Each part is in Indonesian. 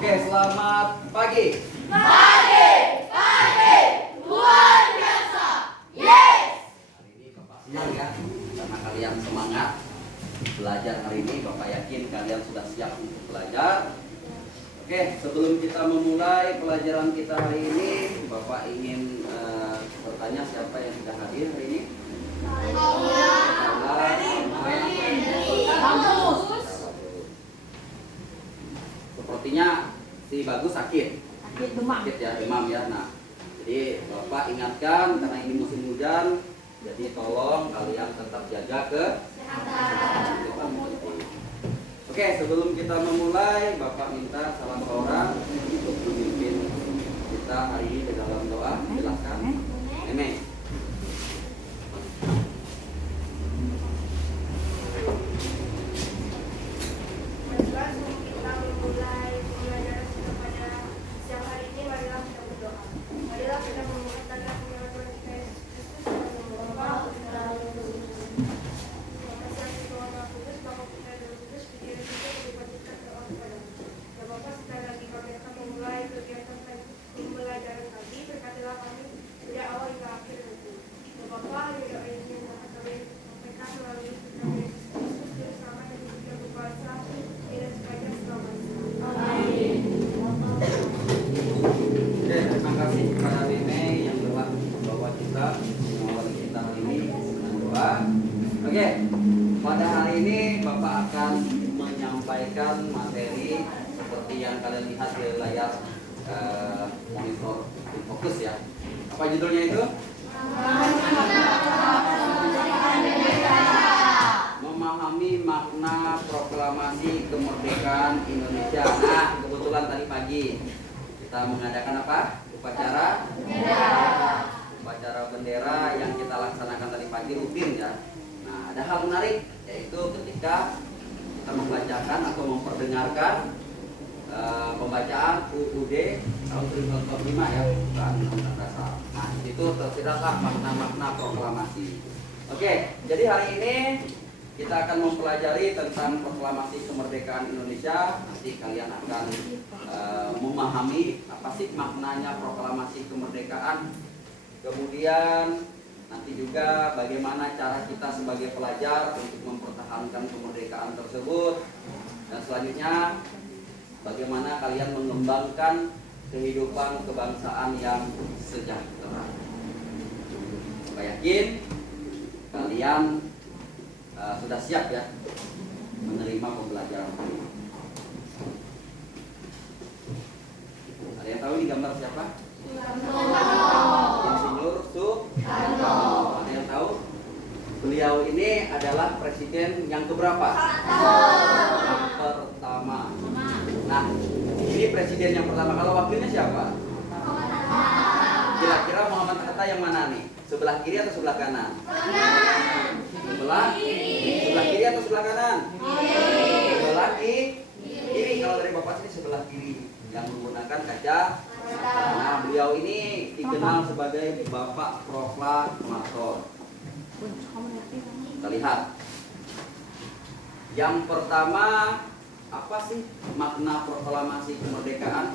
Oke, selamat pagi. Pagi, luar biasa. Yes. Hari ini Bapak senang ya, karena kalian semangat belajar hari ini. Bapak yakin kalian sudah siap untuk belajar. Oke, sebelum kita memulai pelajaran kita hari ini, Bapak ingin bertanya siapa yang sudah hadir hari ini? Sepertinya si Bagus sakit ya, demam ya. Nah, jadi Bapak ingatkan karena ini musim hujan, jadi tolong kalian tetap jaga kesehatan. Oke, sebelum kita memulai, Bapak minta salah seorang untuk memimpin kita hari ini ke dalam doa. Silakan. Amin. Oke, pada hari ini Bapak akan menyampaikan materi seperti yang kalian lihat di layar monitor fokus ya. Apa judulnya itu? Memahami makna proklamasi kemerdekaan Indonesia. Nah, kebetulan tadi pagi kita mengadakan apa? Upacara bendera yang kita laksanakan tadi pagi rutin ya. Nah, ada hal menarik yaitu ketika kita membacakan atau memperdengarkan pembacaan UUD tahun 1945 ya, bukan Undang-Undang Dasar. Nah, itu tersiratlah makna-makna proklamasi. Oke, jadi hari ini kita akan mempelajari tentang proklamasi kemerdekaan Indonesia. Nanti kalian akan memahami apa sih maknanya proklamasi kemerdekaan. Kemudian nanti juga bagaimana cara kita sebagai pelajar untuk mempertahankan kemerdekaan tersebut. Dan selanjutnya bagaimana kalian mengembangkan kehidupan kebangsaan yang sejahtera. Saya yakin kalian sudah siap ya menerima pembelajaran ini. Ada yang tahu ini gambar siapa? Insinyur Soekarno. Ada yang tahu? Beliau ini adalah presiden yang keberapa? Yang pertama. Nah, ini presiden yang pertama. Kalau wakilnya siapa? Kira-kira Muhammad Hatta yang mana nih? Sebelah kiri atau sebelah kanan? Sebelah kiri atau sebelah kanan? Sebelah kiri. Kalau dari Bapak sini sebelah kiri yang menggunakan kaca. Nah, beliau ini dikenal sebagai Bapak Proklamator. Kita lihat. Yang pertama, apa sih makna proklamasi kemerdekaan?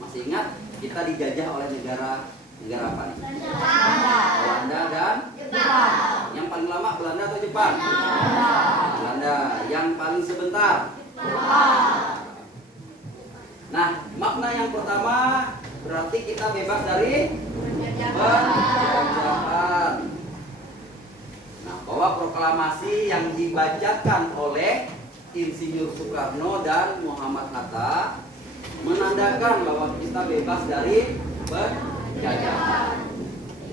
Masih ingat kita dijajah oleh negara apa nih? Belanda dan Jepang. Yang paling lama Belanda atau Jepang? Belanda. Yang paling sebentar? Jepang. Nah, makna yang pertama berarti kita bebas dari penjajahan. Nah, bahwa proklamasi yang dibacakan oleh Insinyur Soekarno dan Muhammad Hatta menandakan bahwa kita bebas dari penjajahan.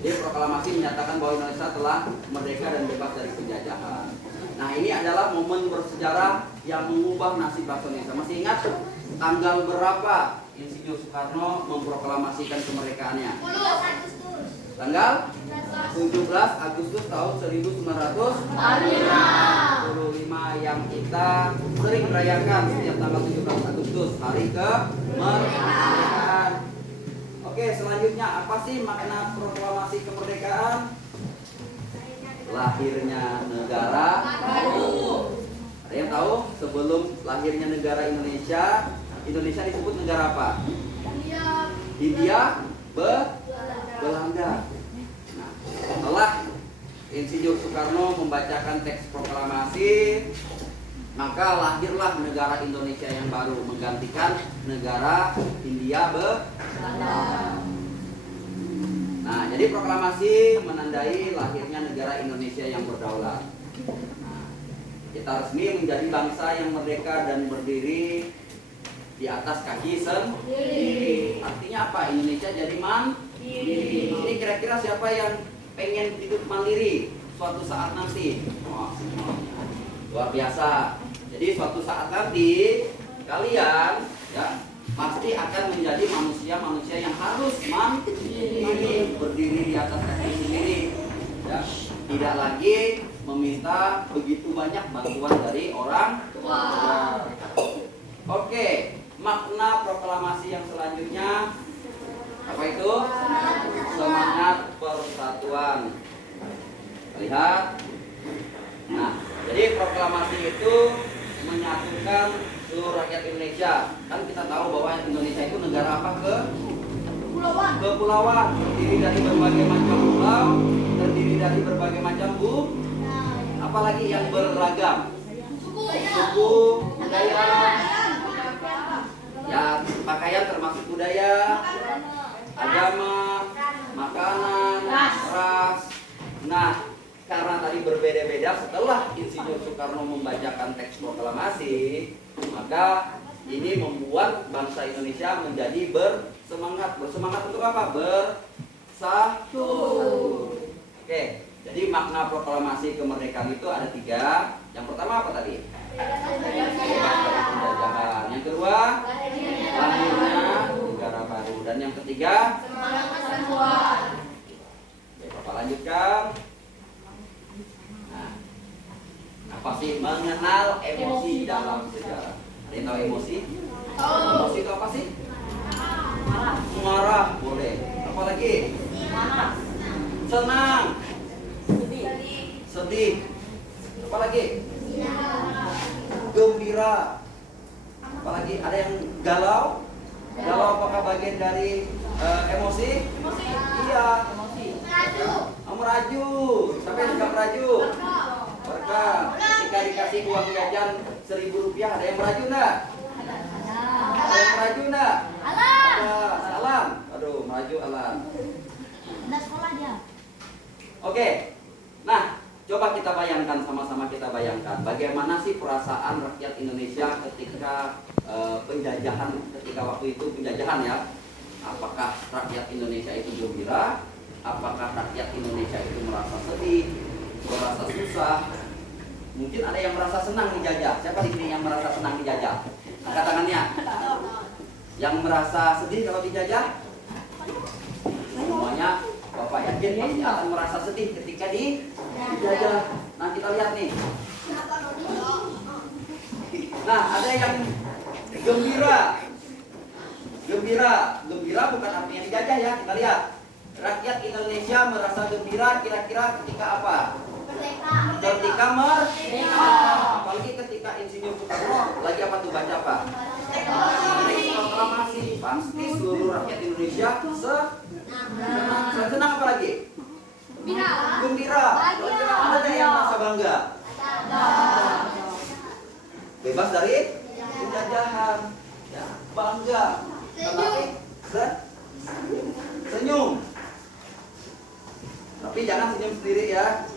Jadi proklamasi menyatakan bahwa Indonesia telah merdeka dan bebas dari penjajahan. Nah, ini adalah momen bersejarah yang mengubah nasib bangsa Indonesia. Masih ingat tanggal berapa Insinyur Soekarno memproklamasikan kemerdekaannya? Tanggal 17 Agustus tahun 1945 yang kita sering merayakan setiap tanggal 17 Agustus, hari kemerdekaan. Oke, selanjutnya apa sih makna proklamasi kemerdekaan? Lahirnya negara baru. Ada yang tahu sebelum lahirnya negara Indonesia, Indonesia disebut negara apa? Hindia Belanda. Nah, setelah Insinyur Soekarno membacakan teks proklamasi, maka lahirlah negara Indonesia yang baru menggantikan negara Hindia Belanda. Nah, jadi proklamasi menandai lahirnya negara Indonesia yang berdaulat. Nah, kita resmi menjadi bangsa yang merdeka dan berdiri di atas kaki sendiri. Artinya apa? Indonesia jadi mandiri. Ini kira-kira siapa yang pengen hidup mandiri suatu saat nanti? Wah, semuanya luar biasa. Jadi suatu saat nanti kalian ya pasti akan menjadi manusia yang harus mandiri, berdiri di atas kaki sendiri. Ya, tidak lagi meminta begitu banyak bantuan dari orang tua. Oke, makna proklamasi yang selanjutnya apa itu? Semangat persatuan. Lihat. Nah, jadi proklamasi itu menyatukan seluruh rakyat Indonesia. Kan kita tahu bahwa Indonesia itu negara apa? Kepulauan, terdiri dari berbagai macam pulau, terdiri dari berbagai macam apalagi yang beragam. Suku, budaya, ya pakaian termasuk budaya, agama, makanan, ras. Nah, karena tadi berbeda-beda, setelah Insinyur Soekarno membacakan teks proklamasi, maka ini membuat bangsa Indonesia menjadi bersemangat. Bersemangat untuk apa? Bersatu. Oke, jadi makna proklamasi kemerdekaan itu ada 3. Yang pertama apa tadi? Penjajahan. Yang kedua, lahirnya negara baru. Dan yang ketiga, oke, Bapak lanjutkan. Apa sih? Mengenal emosi dalam sejarah. Ada yang tahu emosi? Emosi itu apa sih? Marah, boleh. Apa lagi? Senang. Sedih. Apa lagi? Gembira. Apa lagi? Ada yang galau? Galau apakah bagian dari emosi? Iya. Meraju. Siapa yang suka meraju? Berkah. Ketika dikasih uang jajan 1.000 rupiah, ada yang meraju enggak? Ada yang meraju enggak? Ada. Salam. Aduh, meraju alam. Oke. Nah, coba kita bayangkan, sama-sama kita bayangkan bagaimana sih perasaan rakyat Indonesia ketika penjajahan, ketika waktu itu penjajahan ya. Apakah rakyat Indonesia itu gembira? Apakah rakyat Indonesia itu merasa sedih, merasa susah? Mungkin ada yang merasa senang dijajah. Siapa di sini yang merasa senang dijajah? Angkat tangannya. Yang merasa sedih kalau dijajah? Semuanya Bapak yakin pasti akan merasa sedih ketika dijajah. Nah, kita lihat nih. Nah, ada yang gembira. Gembira bukan artinya dijajah ya. Kita lihat. Rakyat Indonesia merasa gembira kira-kira ketika apa? Ketika merdeka. Apalagi ketika Insinyur Soekarno lagi apa tuh baca apa? Proklamasi. Pasti seluruh rakyat Indonesia senang apa lagi? Gembira. Ada yang merasa bangga? Bebas dari penjajahan. Ya, bangga. Tetapi senyum. Tapi jangan senyum sendiri ya.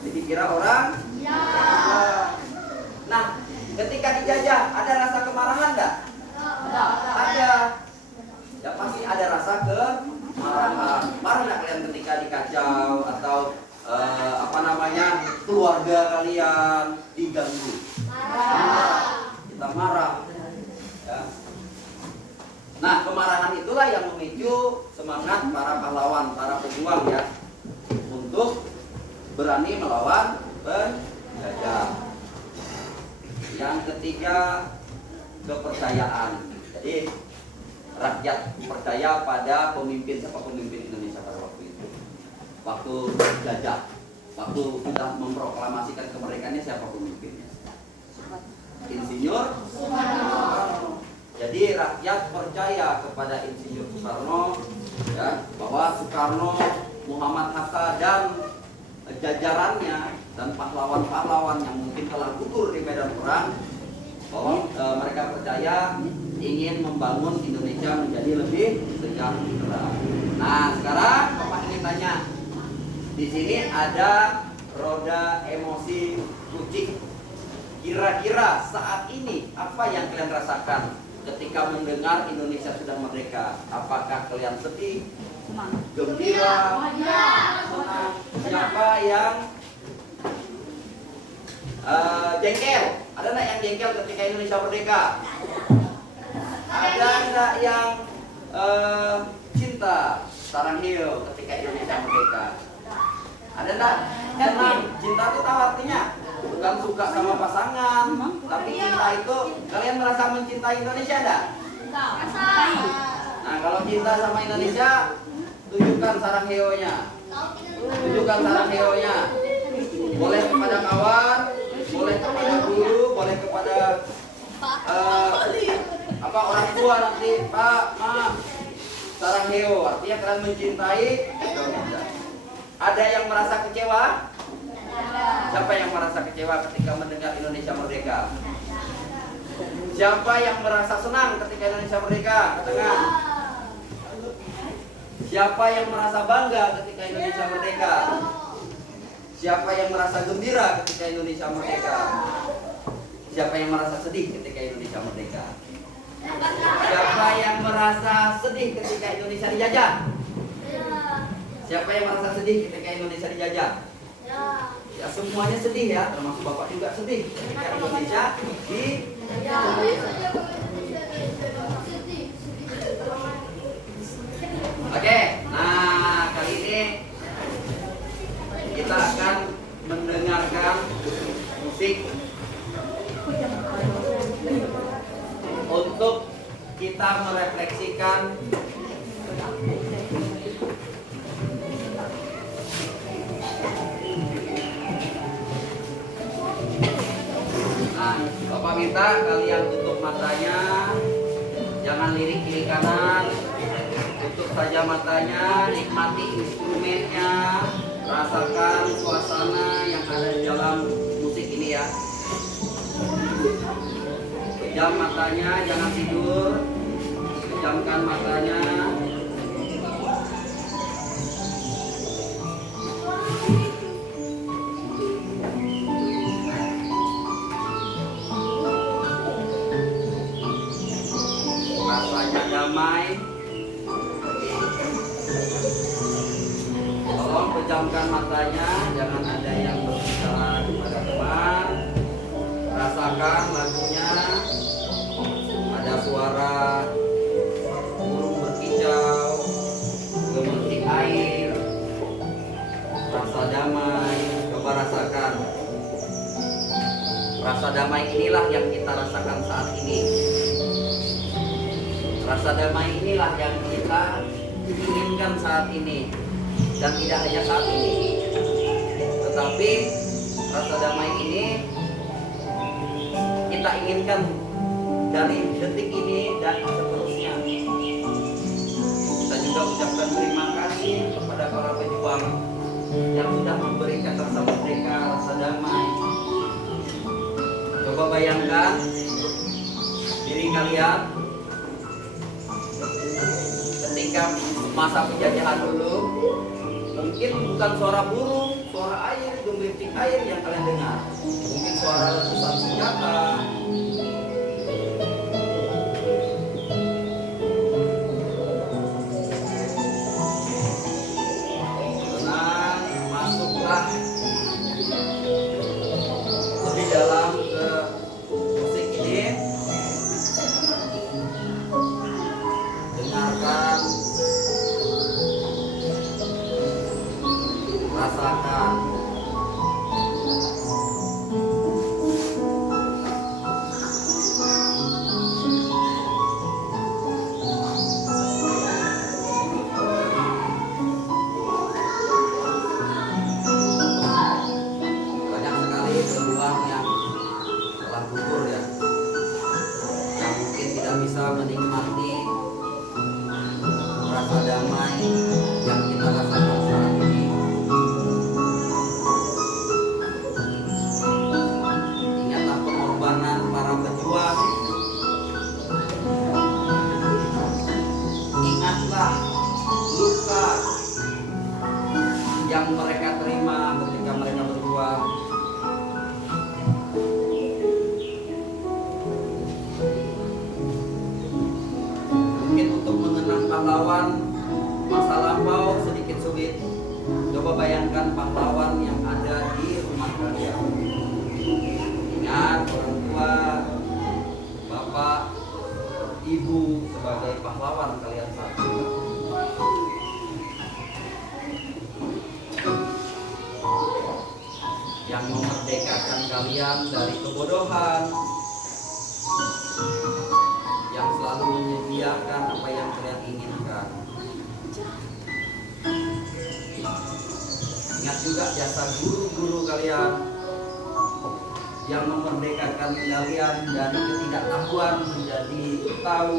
Dikira orang. Ya. Nah, ketika dijajah ada rasa kemarahan enggak? Ada. Ya pasti ada rasa kemarahan. Marah enggak kalian ketika dikacau atau keluarga kalian diganggu? Kita marah. Ya. Nah, kemarahan itulah yang memicu semangat para pahlawan, para pejuang ya, untuk berani melawan penjajah. Yang ketiga, kepercayaan. Jadi rakyat percaya pada pemimpin. Siapa pemimpin Indonesia pada waktu itu? Waktu jajah, waktu kita memproklamasikan kemerdekaannya, siapa pemimpinnya? Insinyur percaya kepada Insinyur Soekarno, ya, bahwa Soekarno, Muhammad Hatta dan jajarannya dan pahlawan-pahlawan yang mungkin telah gugur di medan perang, bahwa mereka percaya ingin membangun Indonesia menjadi lebih sejahtera. Nah, sekarang Bapak ingin tanya, di sini ada roda emosi kucing. Kira-kira saat ini apa yang kalian rasakan ketika mendengar Indonesia sudah merdeka? Apakah kalian sedih, gembira, senang? Siapa yang jengkel? Ada nggak yang jengkel ketika Indonesia merdeka? Ada nggak yang cinta, sarangheyo ketika Indonesia merdeka? Ada nggak? Senang. Cinta itu tahu artinya bukan suka sama pasangan, tapi cinta itu, kalian merasa mencintai Indonesia enggak? Nah, kalau cinta sama Indonesia, tunjukkan sarangheyo-nya. Tunjukkan sarangheyo-nya. Boleh kepada kawan, boleh kepada guru, boleh kepada orang tua nanti, Pak, Ma. Sarangheyo artinya kalian mencintai Indonesia. Ada yang merasa kecewa? Siapa yang merasa kecewa ketika mendengar Indonesia merdeka? Siapa yang merasa senang ketika Indonesia merdeka? Katakan. Siapa yang merasa bangga ketika Indonesia merdeka? Siapa yang merasa gembira ketika Indonesia merdeka? Siapa yang merasa sedih ketika Indonesia merdeka? Siapa yang merasa sedih ketika Indonesia dijajah? Siapa yang merasa sedih ketika Indonesia dijajah? Ya, semuanya sedih ya, termasuk Bapak juga sedih ketika Indonesia Oke, nah kali ini kita akan mendengarkan musik untuk kita merefleksikan Bapak minta kalian tutup matanya, jangan lirik kiri kanan, tutup saja matanya, nikmati instrumennya, rasakan suasana yang ada di dalam musik ini ya. Pejam matanya, jangan tidur, pejamkan matanya. Damai. Tolong pejamkan matanya, jangan ada yang berbicara kepada teman. Rasakan lagunya, ada suara burung berkicau, gemercik air, rasa damai. Coba rasakan. Rasa damai inilah yang kita rasakan saat ini. Rasa damai inilah yang kita inginkan saat ini. Dan tidak hanya saat ini, tetapi rasa damai ini kita inginkan dari detik ini dan seterusnya. Kita juga ucapkan terima kasih kepada para pejuang yang sudah memberikan rasa merdeka, rasa damai. Coba bayangkan diri kalian ketika masa penjajahan dulu, mungkin bukan suara burung, suara air, gemericik air yang kalian dengar, mungkin suara letusan senjata. Tenang, masuklah lebih dalam ke musik ini. Dengarkan, rasakan. yang kita rasakan saat ini. Ingatlah pengorbanan para pejuang. Ingatlah luka yang mereka terima ketika mereka berjuang. Mungkin untuk mengenang pahlawan masa lampau sedikit sulit. Coba bayangkan pahlawan yang ada di rumah kalian. Ingat orang tua, bapak, ibu sebagai pahlawan kalian saat ini. Yang memerdekakan kalian dari kebodohan, yang selalu menyediakan apa yang kalian inginkan. Ingat juga jasa guru-guru kalian yang memerdekakan kalian dari ketidaktahuan menjadi tahu.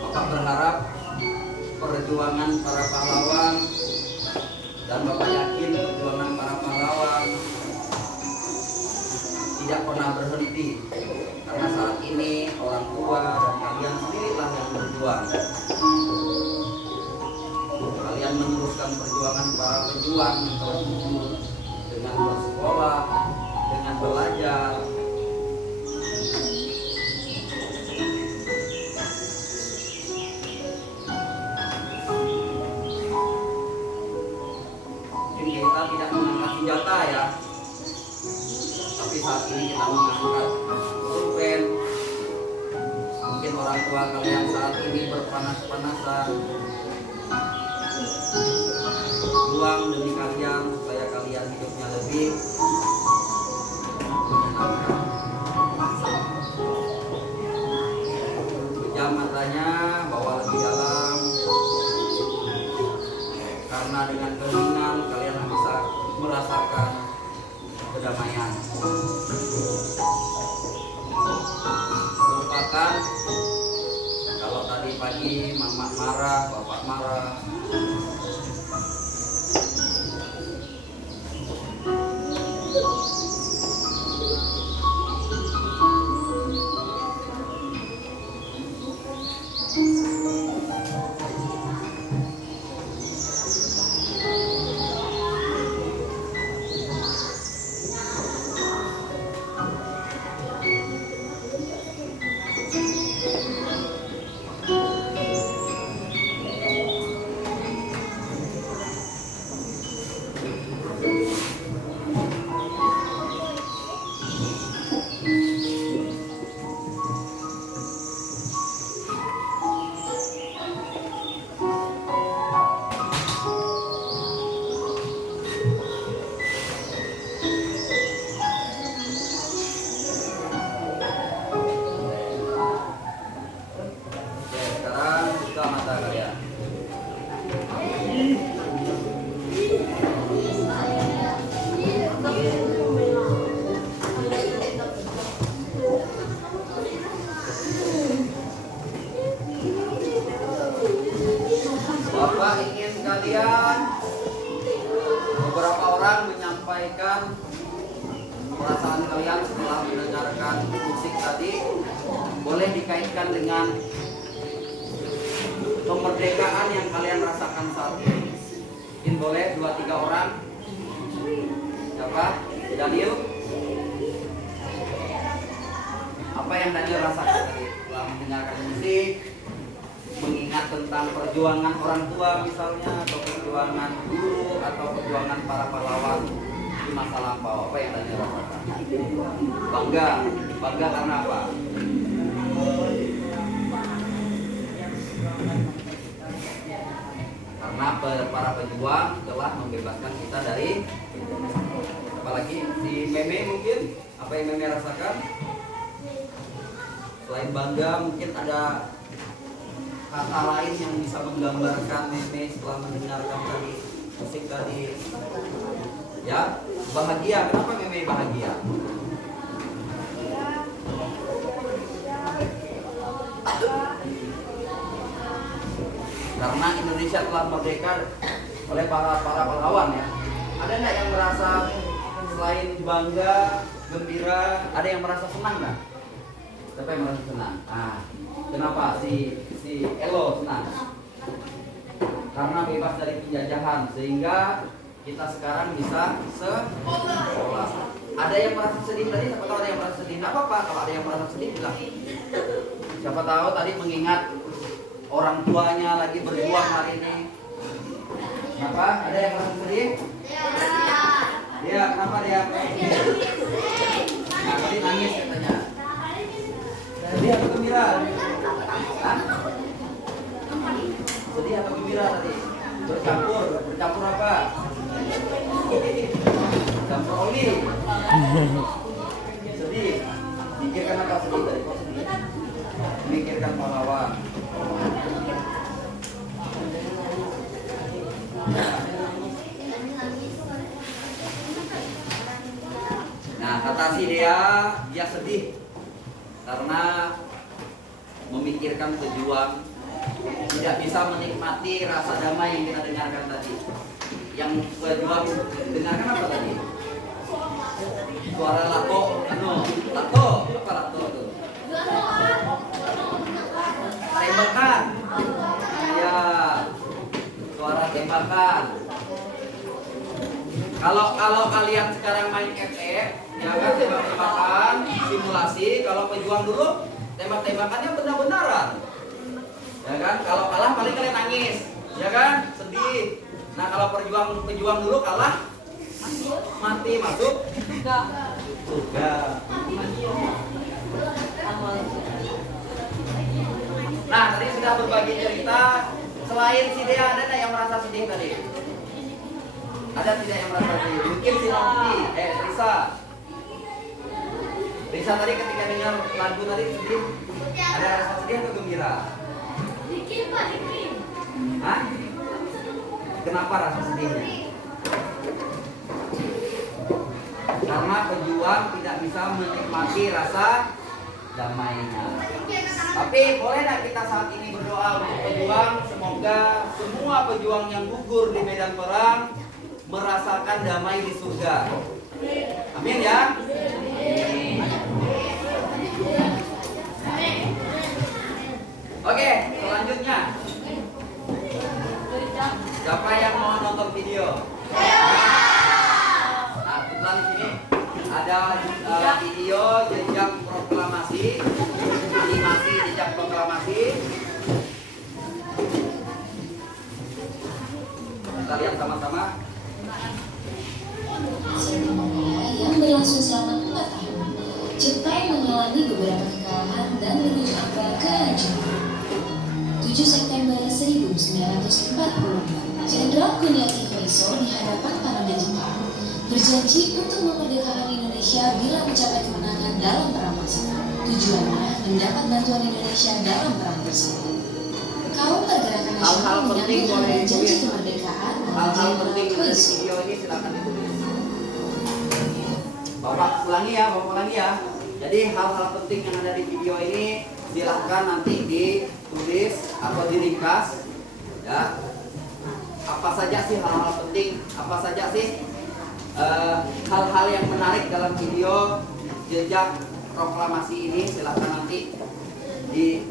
Bapak berharap perjuangan para pahlawan, dan Bapak yakin perjuangan para pahlawan tidak pernah berhenti, karena saat ini orang tua dan kalian sendirilah yang berjuang. Kalian meneruskan perjuangan para pejuang terus dengan bersekolah, dengan belajar. Mungkin kita tidak mengangkat senjata ya, tapi saat ini kita mengangkat pulpen. Mungkin orang tua kalian saat ini berpanas-panasan berjuang demi kalian supaya kalian hidupnya lebih menyenangkan. Pejam matanya, bawa lebih dalam, karena dengan keheningan kalian bisa merasakan kedamaian. Lupakan kalau tadi pagi mama marah, bapak marah. Bapak ingin kalian, beberapa orang menyampaikan perasaan kalian setelah mendengarkan musik tadi. Boleh dikaitkan dengan kemerdekaan yang kalian rasakan saat ini. Mungkin boleh 2-3 orang. Siapa? Daniel. Apa yang Daniel rasakan tadi setelah mendengarkan musik? Mengingat tentang perjuangan orang tua misalnya, atau perjuangan guru, atau perjuangan para pahlawan di masa lampau. Apa yang Daniel rasakan? Bangga. Bangga karena apa? Karena para pejuang telah membebaskan kita dari, apalagi di Meme mungkin, apa yang Meme rasakan? Selain bangga, mungkin ada kata lain yang bisa menggambarkan Meme setelah mendengarkan tadi musik tadi. Ya, bahagia. Kenapa Meme bahagia? Karena Indonesia telah merdeka oleh para pahlawan ya. Ada nggak yang merasa selain bangga, gembira, ada yang merasa senang nggak? Siapa yang merasa senang? Ah, kenapa si Elo senang? Karena bebas dari penjajahan sehingga kita sekarang bisa sekolah. Ada yang merasa sedih tadi? Siapa tahu ada yang merasa sedih? Nggak apa-apa kalau ada yang merasa sedih bilang. Siapa tahu tadi mengingat orang tuanya lagi berjuang hari ini. Kenapa? Ada yang merasa sedih? Iya, kenapa dia? Nah, tadi nangis katanya. Sedih atau gembira? Hah? Sedih atau gembira tadi? Bercampur apa? Campur oli. Sedih. Pikirkan apa sedih tadi? Kok sedih? Mikirkan pahlawan. Nah, kata si dia sedih karena memikirkan pejuang, tidak bisa menikmati rasa damai yang kita dengarkan tadi. Yang pejuang dengarkan apa tadi? Suara lato, lato, apa lato tuh? Tembakan. Ya, suara tembakan. Kalau kalian sekarang main FF, ya kan tembak-tembakan, simulasi. Kalau pejuang dulu tembak-tembakannya benar-benaran. Ya kan? Kalau kalah paling kalian nangis, ya kan? Sedih. Nah, kalau pejuang dulu kalah mati masuk surga. Nah, tadi sudah berbagi cerita. Selain si Dea, ada nggak yang merasa sedih tadi? Ada tidak yang merasa sedih? Mungkin si Novi, Risa tadi ketika dengar lagu tadi sedih. Ada rasa sedih atau gembira? Hah? Kenapa rasa sedihnya? Karena pejuang tidak bisa menikmati rasa damainya. Tapi boleh tidak kita saat ini berdoa untuk pejuang? Semoga semua pejuang yang gugur di medan perang merasakan damai di surga. Amin ya. Oke, selanjutnya. Siapa yang mau nonton video? Nah, kebetulan di sini ada video jejak proklamasi, animasi jejak proklamasi. Kita lihat sama-sama. Yang berlangsung selama 4 tahun, Jepang mengalami beberapa kekalahan dan menuju angka kehancuran. 7 September 1944, Jenderal Kuniaki Koiso di hadapan parlemen Jepang berjanji untuk memerdekakan Indonesia bila mencapai kemenangan dalam perang Pasifik. Tujuannya mendapat bantuan Indonesia dalam perang tersebut. Kaum pergerakan nasional menyambut hari janji kemerdekaan oleh Hal-hal Jenderal penting dari Koiso. video ini silakan ditulis. Bapak ulangi ya. Jadi hal-hal penting yang ada di video ini silahkan nanti ditulis atau diringkas ya. Apa saja sih hal-hal penting? Apa saja sih hal-hal yang menarik dalam video jejak proklamasi ini? Silahkan nanti di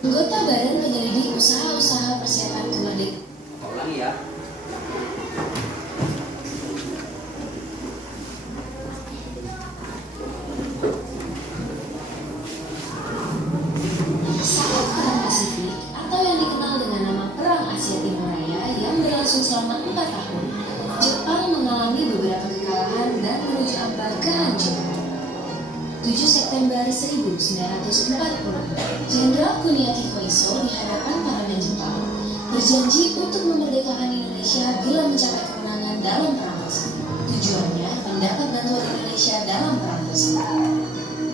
Anggota Badan menyelidiki usaha-usaha persiapan kemerdekaan. ulangi ya. Saat Perang Pasifik atau yang dikenal dengan nama Perang Asia Timur Raya yang berlangsung selama 4 tahun, Jepang mengalami beberapa kekalahan dan menuju angka kehancuran. 7 September 1940, Jenderal Kuniaki Koiso di hadapan parlemen Jepang berjanji untuk memerdekakan Indonesia bila mencapai kemenangan dalam perang tersebut. Tujuannya mendapat bantuan Indonesia dalam perang tersebut.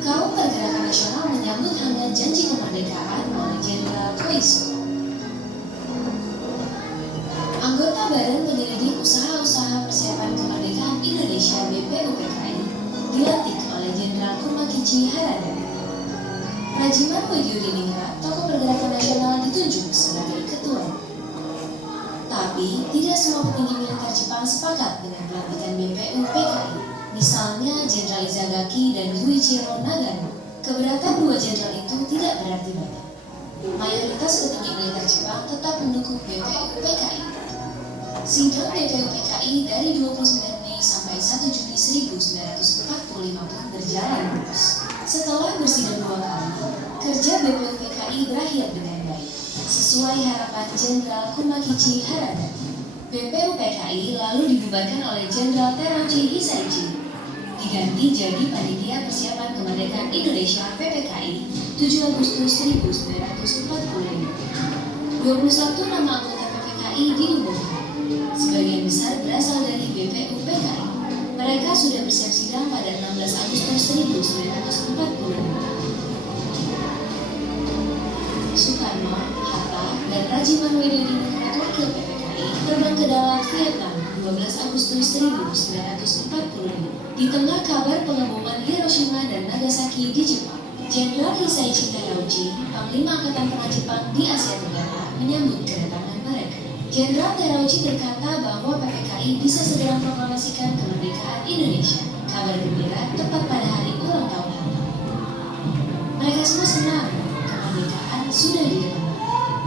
Kaum pergerakan nasional menyambut hangat janji kemerdekaan oleh Jenderal Koiso. Anggota Badan menyelidiki usaha-usaha Takauchi Harada. Rajiman Widyudiningrat, tokoh pergerakan nasional, ditunjuk sebagai ketua. Tapi, tidak semua petinggi militer Jepang sepakat dengan pelantikan BPU PKI. Misalnya Jenderal Izagaki dan Yuichiro Nagano. Keberatan dua jenderal itu tidak berarti banyak. Mayoritas petinggi militer Jepang tetap mendukung BPU PKI. Sidang BPU PKI dari 29 Mei sampai 1 Juni 1945 pun berjalan mulus. Setelah bersidang 2 kali, kerja BPU PKI berakhir dengan baik, sesuai harapan Jenderal Kumakichi Harada. BPU PKI lalu dibubarkan oleh Jenderal Terauchi Hisaichi, diganti jadi Panitia Persiapan Kemerdekaan Indonesia PPKI 7 Agustus 1945. 21 nama anggota PPKI diumumkan. Sebagian besar berasal dari BPU PKI. Mereka sudah bersiap sidang pada 16 Agustus 1945. Soekarno, Hatta, dan Rajiman Widyodiningrat wakil PPKI terbang ke dalam Vietnam 12 Agustus 1945. Di tengah kabar pengeboman Hiroshima dan Nagasaki di Jepang, Jenderal Hisaichi Terauchi, Panglima Angkatan Perang Jepang di Asia Tenggara, menyambut kedatangan mereka. Jenderal Terauchi berkata bahwa PPKI bisa segera memproklamasikan kemerdekaan Indonesia. Kabar gembira tepat pada hari ulang tahun Hatta. Mereka semua senang, kemerdekaan sudah dikenal.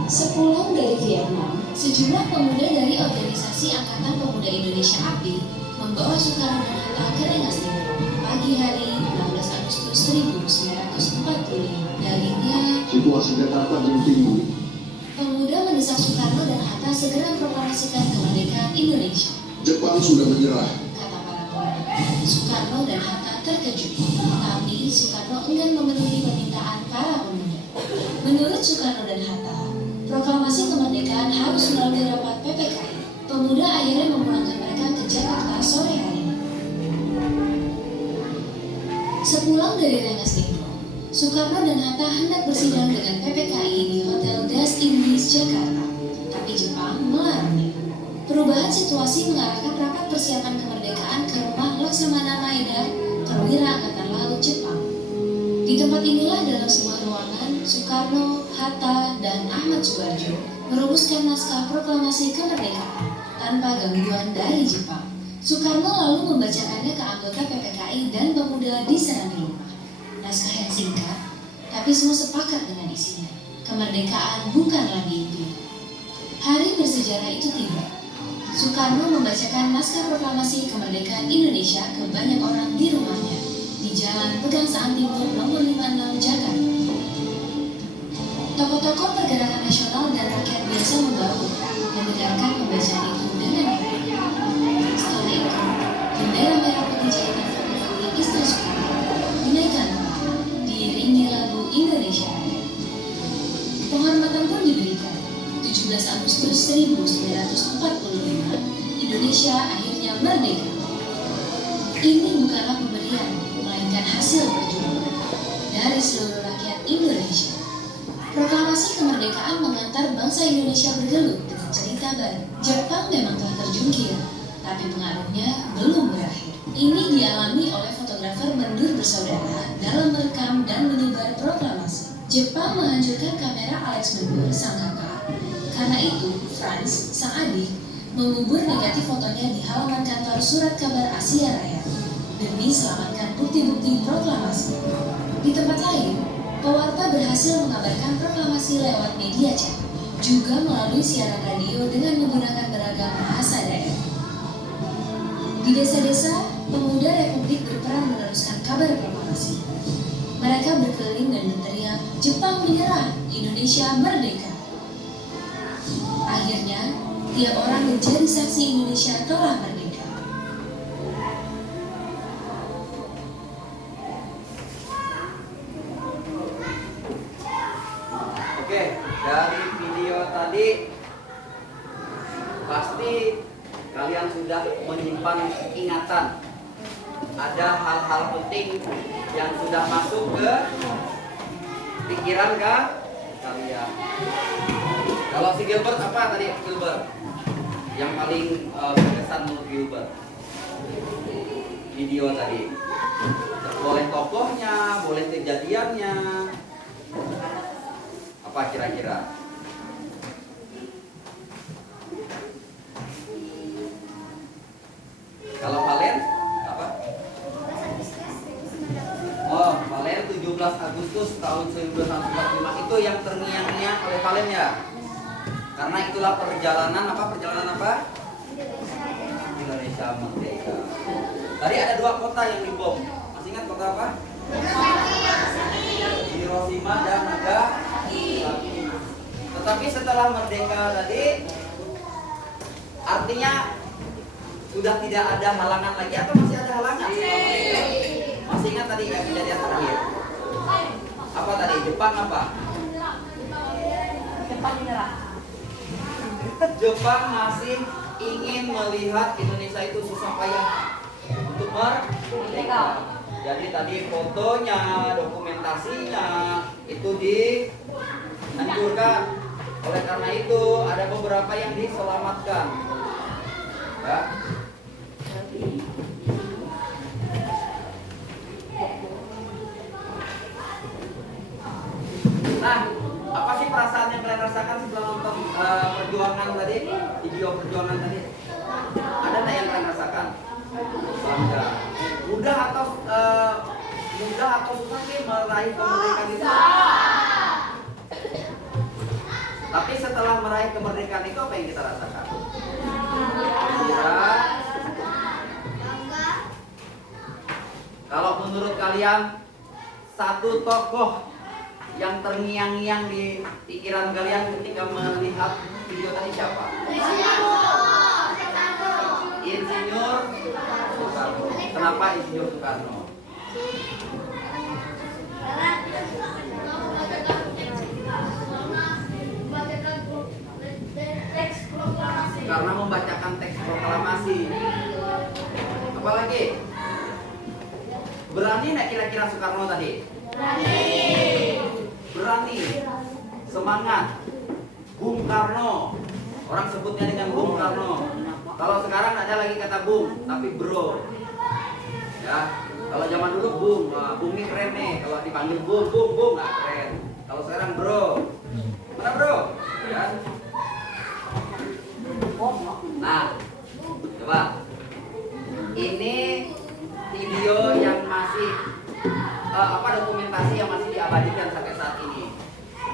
Sepulang dari Vietnam, sejumlah pemuda dari organisasi Angkatan Pemuda Indonesia API membawa Soekarno dan Hatta ke Rengas Dengklok pagi hari 16 Agustus 1945. Dalilnya, situasi Jakarta belum tinggi. pemuda mendesak Soekarno dan Hatta segera proklamasikan kemerdekaan Indonesia. Jepang sudah menyerah. Kata para pemuda. Soekarno dan Hatta terkejut, tapi Soekarno enggan memenuhi permintaan para pemuda. Menurut Soekarno dan Hatta, proklamasi kemerdekaan harus melalui rapat PPKI. Pemuda akhirnya memulangkan mereka ke Jakarta sore hari. Sepulang dari Rengas Dengklok, Soekarno dan Hatta hendak bersidang dengan PPKI di Hotel Das Inggris Jakarta, tapi Jepang melarangnya. Perubahan situasi mengarahkan rapat persiapan kemerdekaan ke rumah Laksamana Maeda, perwira Angkatan Laut Jepang. Di tempat inilah dalam sebuah ruangan, Soekarno, Hatta, dan Ahmad Subarjo merumuskan naskah proklamasi kemerdekaan tanpa gangguan dari Jepang. Soekarno lalu membacakannya ke anggota PPKI dan pemuda di serambi rumah. Naskah yang singkat, tapi semua sepakat dengan isinya. Kemerdekaan bukan lagi impian. Hari bersejarah itu tiba. Soekarno membacakan naskah proklamasi kemerdekaan Indonesia ke banyak orang di rumahnya di Jalan Pegangsaan Timur nomor 56 Jakarta. Tokoh-tokoh pergerakan nasional dan rakyat biasa membaur mendengarkan pembacaan itu dengan heran. Setelah itu, bendera merah putih jahitan fotografi istri Soekarno dinaikkan ke langit, diiringi lagu Indonesia Raya. Penghormatan pun diberikan. 17 Agustus 1945, Indonesia akhirnya merdeka. Ini bukanlah pemberian, melainkan hasil perjuangan dari seluruh rakyat Indonesia. Proklamasi kemerdekaan mengantar bangsa Indonesia bergelut dengan cerita baru. Jepang memang telah terjungkir, tapi pengaruhnya belum berakhir. Ini dialami oleh fotografer Mendur bersaudara dalam merekam dan menyebar proklamasi. Jepang menghancurkan kamera Alex Mendur, sang kakak. Karena itu, Franz, sang adik, mengubur negatif fotonya di halaman kantor Surat Kabar Asia Raya demi selamatkan bukti-bukti proklamasi. Di tempat lain, pewarta berhasil mengabarkan proklamasi lewat media cetak, juga melalui siaran radio dengan menggunakan beragam bahasa daerah. Di desa-desa, pemuda Republik berperan meneruskan kabar proklamasi. Mereka berkeliling dan berteriak, "Jepang menyerah, Indonesia merdeka." Akhirnya, tiap orang menjadi saksi Indonesia telah merdeka. Oke, dari video tadi pasti kalian sudah menyimpan ingatan. Ada hal-hal penting yang sudah masuk ke pikiran kalian. Kalau si Gilbert apa tadi Gilbert? Yang paling berkesan menurut Gilbert? video tadi. Boleh tokohnya, boleh kejadiannya. Apa kira-kira? Kalau Valen apa? Oh, Valen 17 Agustus tahun 1945 itu yang terngiang-ngiang oleh Valen ya. Karena itulah perjalanan apa? Perjalanan apa? Indonesia Merdeka. Tadi ada 2 kota yang dibom. Masih ingat kota apa? Hiroshima dan Nagasaki. Tetapi setelah merdeka tadi, artinya sudah tidak ada halangan lagi atau masih ada halangan? Masih ingat tadi ya kejadian terakhir? Apa tadi? Jepang apa? Jepang masih ingin melihat Indonesia itu susah payah untuk merdeka. Jadi tadi fotonya, dokumentasinya itu dihancurkan. Oleh karena itu ada beberapa yang diselamatkan. Ya. Nah, apa sih perasaan yang kalian rasakan setelah nonton perjuangan tadi, video perjuangan tadi? Ada nggak yang kalian rasakan? Bangga. Mudah atau susah sih meraih kemerdekaan itu? Tapi setelah meraih kemerdekaan itu apa yang kita rasakan? Ya. Kalau menurut kalian satu tokoh yang terngiang-ngiang di pikiran kalian ketika melihat video tadi siapa? Insinyur Soekarno. Kenapa Insinyur Soekarno? Karena membacakan teks proklamasi. Apalagi? Berani nggak kira-kira Soekarno tadi? Berani. Semangat. Bung Karno. Orang sebutnya dengan Bung Karno. Kalau sekarang ada lagi kata Bung, tapi Bro. Ya. Kalau zaman dulu Bung, Bung ini keren nih. Kalau dipanggil Bung, nah keren. Kalau sekarang Bro. Mana Bro? Ya. Nah, coba. Ini video yang masih dokumentasi yang masih diabadikan sampai saat ini.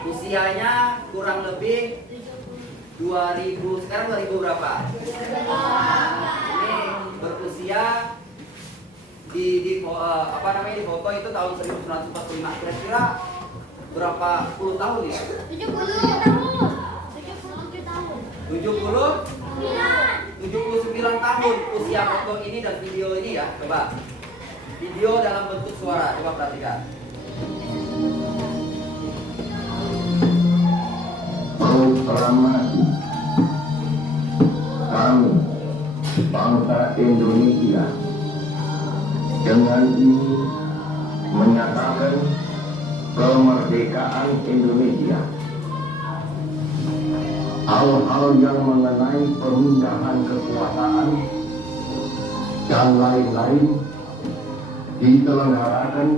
Usianya kurang lebih 2000, sekarang 2000 berapa? Ini berusia di foto itu tahun 1945. Kira-kira berapa puluh tahun ya? 70 tahun. 79 tahun usia foto ini dan video ini ya. Coba. Video dalam bentuk suara, coba perhatikan. Proklamasi kami bangsa Indonesia dengan ini menyatakan kemerdekaan Indonesia. Hal-hal yang mengenai pemindahan kekuasaan dan lain-lain diselenggarakan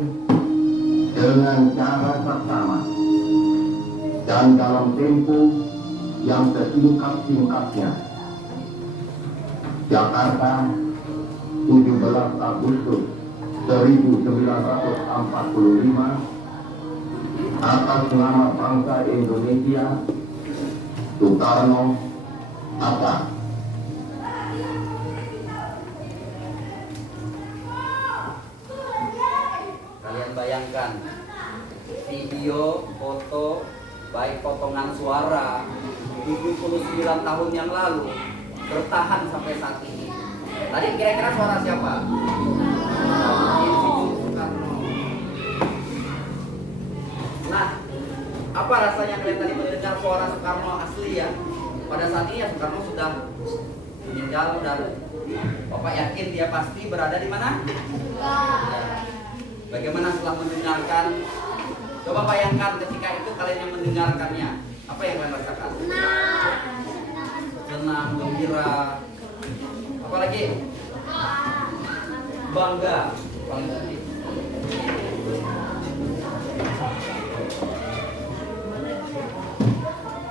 dengan cara seksama dan dalam tempo yang sesingkat-singkatnya. Jakarta, 17 Agustus 1945, atas nama bangsa Indonesia, Soekarno, Hatta. Kalian bayangkan video, foto, baik potongan suara 79 tahun yang lalu bertahan sampai saat ini. Tadi kira-kira suara siapa? Insinyur Soekarno. Nah, apa rasanya kalian tadi mendengar suara Soekarno asli ya? Pada saat ini ya Soekarno sudah meninggal dan Bapak yakin dia pasti berada di mana? Bagaimana setelah mendengarkan? Coba bayangkan ketika itu kalian yang mendengarkannya, apa yang kalian rasakan? Senang, gembira. Apalagi? bangga. Paling penting.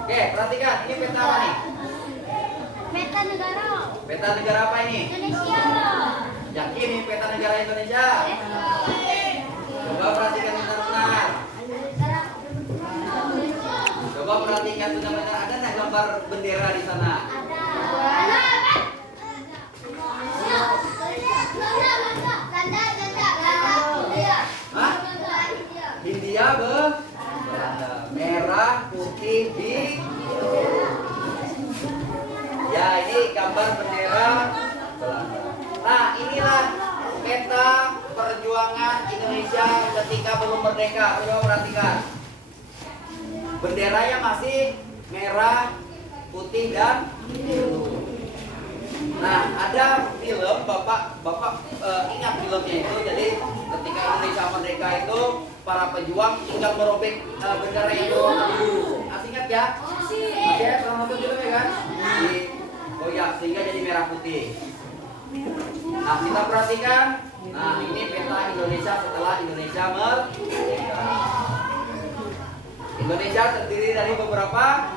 Oke, perhatikan ini peta apa nih? Peta negara. Peta negara apa ini? Indonesia. Yakin ini peta negara Indonesia? Coba perhatikan benar-benar. Coba perhatikan benar-benar, ada nggak gambar bendera di sana? Ada. Hah? Hindia Belanda. Merah, putih, biru. Ya, ini gambar bendera Belanda. Nah, inilah peta perjuangan Indonesia ketika belum merdeka. Coba perhatikan. Benderanya masih merah, putih, dan biru. Nah, ada film, Bapak ingat filmnya itu. Jadi ketika Indonesia merdeka itu para pejuang tinggal merobek bendera itu. Masih ingat ya? Masih ya, salah satu filmnya kan? Oh ya, sehingga jadi merah putih. Nah, kita perhatikan. Nah, ini peta Indonesia setelah Indonesia merdeka. Indonesia terdiri dari beberapa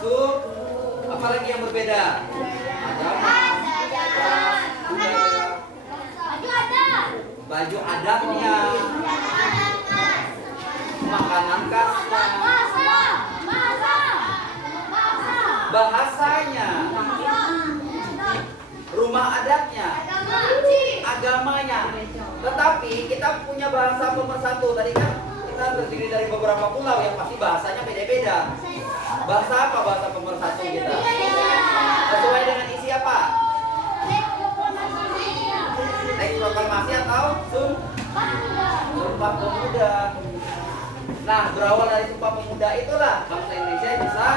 suku, apalagi yang berbeda? Agama, budaya, baju adatnya, makanan khasnya, bahasanya, rumah adatnya, agamanya. Tetapi kita punya bahasa pemersatu. Tadi kan kita terdiri dari beberapa pulau yang pasti bahasanya beda-beda. Bahasa apa bahasa pemersatu kita? Sesuai dengan isi apa? Teks proklamasi atau Sumpah Pemuda. Nah, berawal dari Sumpah Pemuda itulah bangsa Indonesia bisa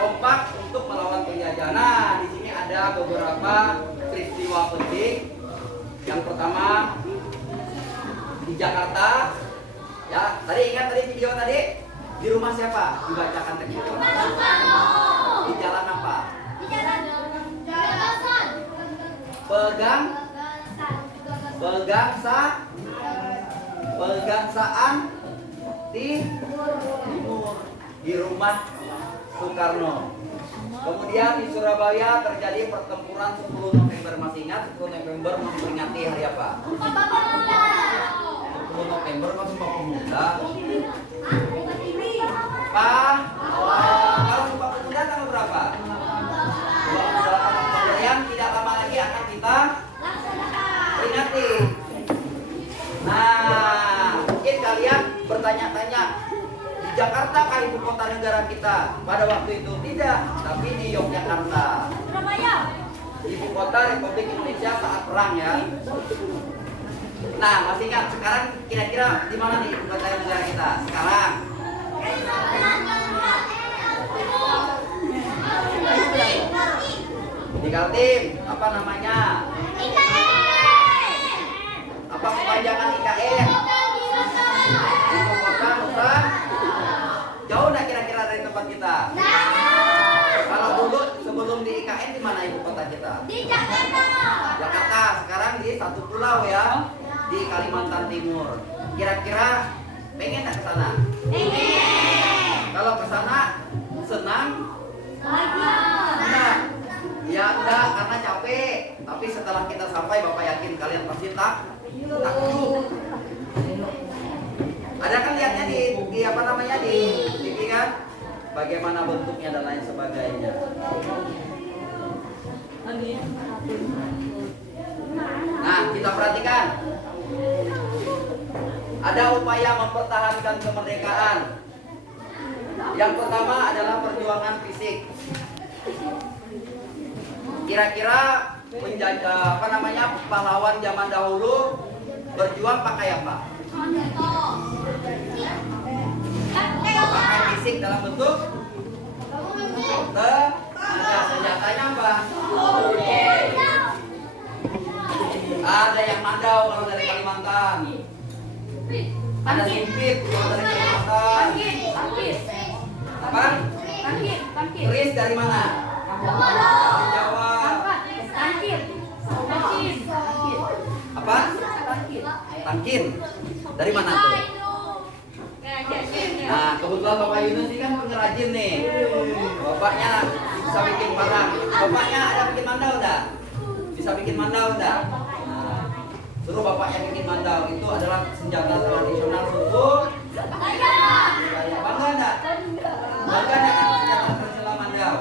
kompak untuk melawan penjajah. Nah, di sini ada beberapa peristiwa penting. Yang pertama di Jakarta. Ya, tadi ingat video tadi? Di rumah siapa? Dibacakan teks proklamasi. Di jalan apa? Di jalan Gagasan. Pegangsaan Timur di rumah Soekarno. Kemudian di Surabaya terjadi pertempuran 10 November. Masih ingat 10 November memperingati hari apa? 10 November kan Sumpah Pemuda. Kalau Sumpah Pemuda tanggal berapa? 28 Oktober yang tidak lama lagi akan kita peringati. Nah, mungkin kalian bertanya-tanya, di Jakarta kah ibu kota negara kita? Pada waktu itu tidak, tapi di Yogyakarta. Ibu kota Republik Indonesia saat perang ya. Nah, masih ingat sekarang kira-kira di mana nih ibu kota negara kita sekarang? Di Kaltim. Apa namanya? Apa kepanjangan IKN? Ibu kota Nusa. Jauh nggak kira-kira dari tempat kita? Kalau dulu sebelum di IKN di mana ibu kota kita? Di Jakarta. Jakarta. Sekarang di satu pulau ya, di Kalimantan Timur. Kira-kira pengen nggak ke sana? Kalau ke sana senang? Enggak. Ya enggak, karena capek. Tapi setelah kita sampai, Bapak yakin kalian pasti takjub. Ada kan lihatnya di apa namanya di TV kan? Bagaimana bentuknya dan lain sebagainya. Nah, kita perhatikan. Ada upaya mempertahankan kemerdekaan. Yang pertama adalah perjuangan fisik. Kira-kira penjajah pahlawan zaman dahulu berjuang pakai apa? Pakai fisik dalam bentuk senjatanya apa? Ada yang mandau kalau dari Kalimantan. Ada simpit kalau dari Kalimantan. Apa? Keris dari mana? Jawa. Apa? Tangkin. Dari mana tuh? Nah, kebetulan Bapak Yunus ini kan pengrajin nih. Bapaknya bisa bikin barang. Bapaknya ada bikin mandau enggak? Bisa bikin mandau enggak? Nah, suruh bapaknya bikin mandau. Itu adalah senjata tradisional suku. Bangga enggak? Bangga enggak dengan senjata tradisional mandau?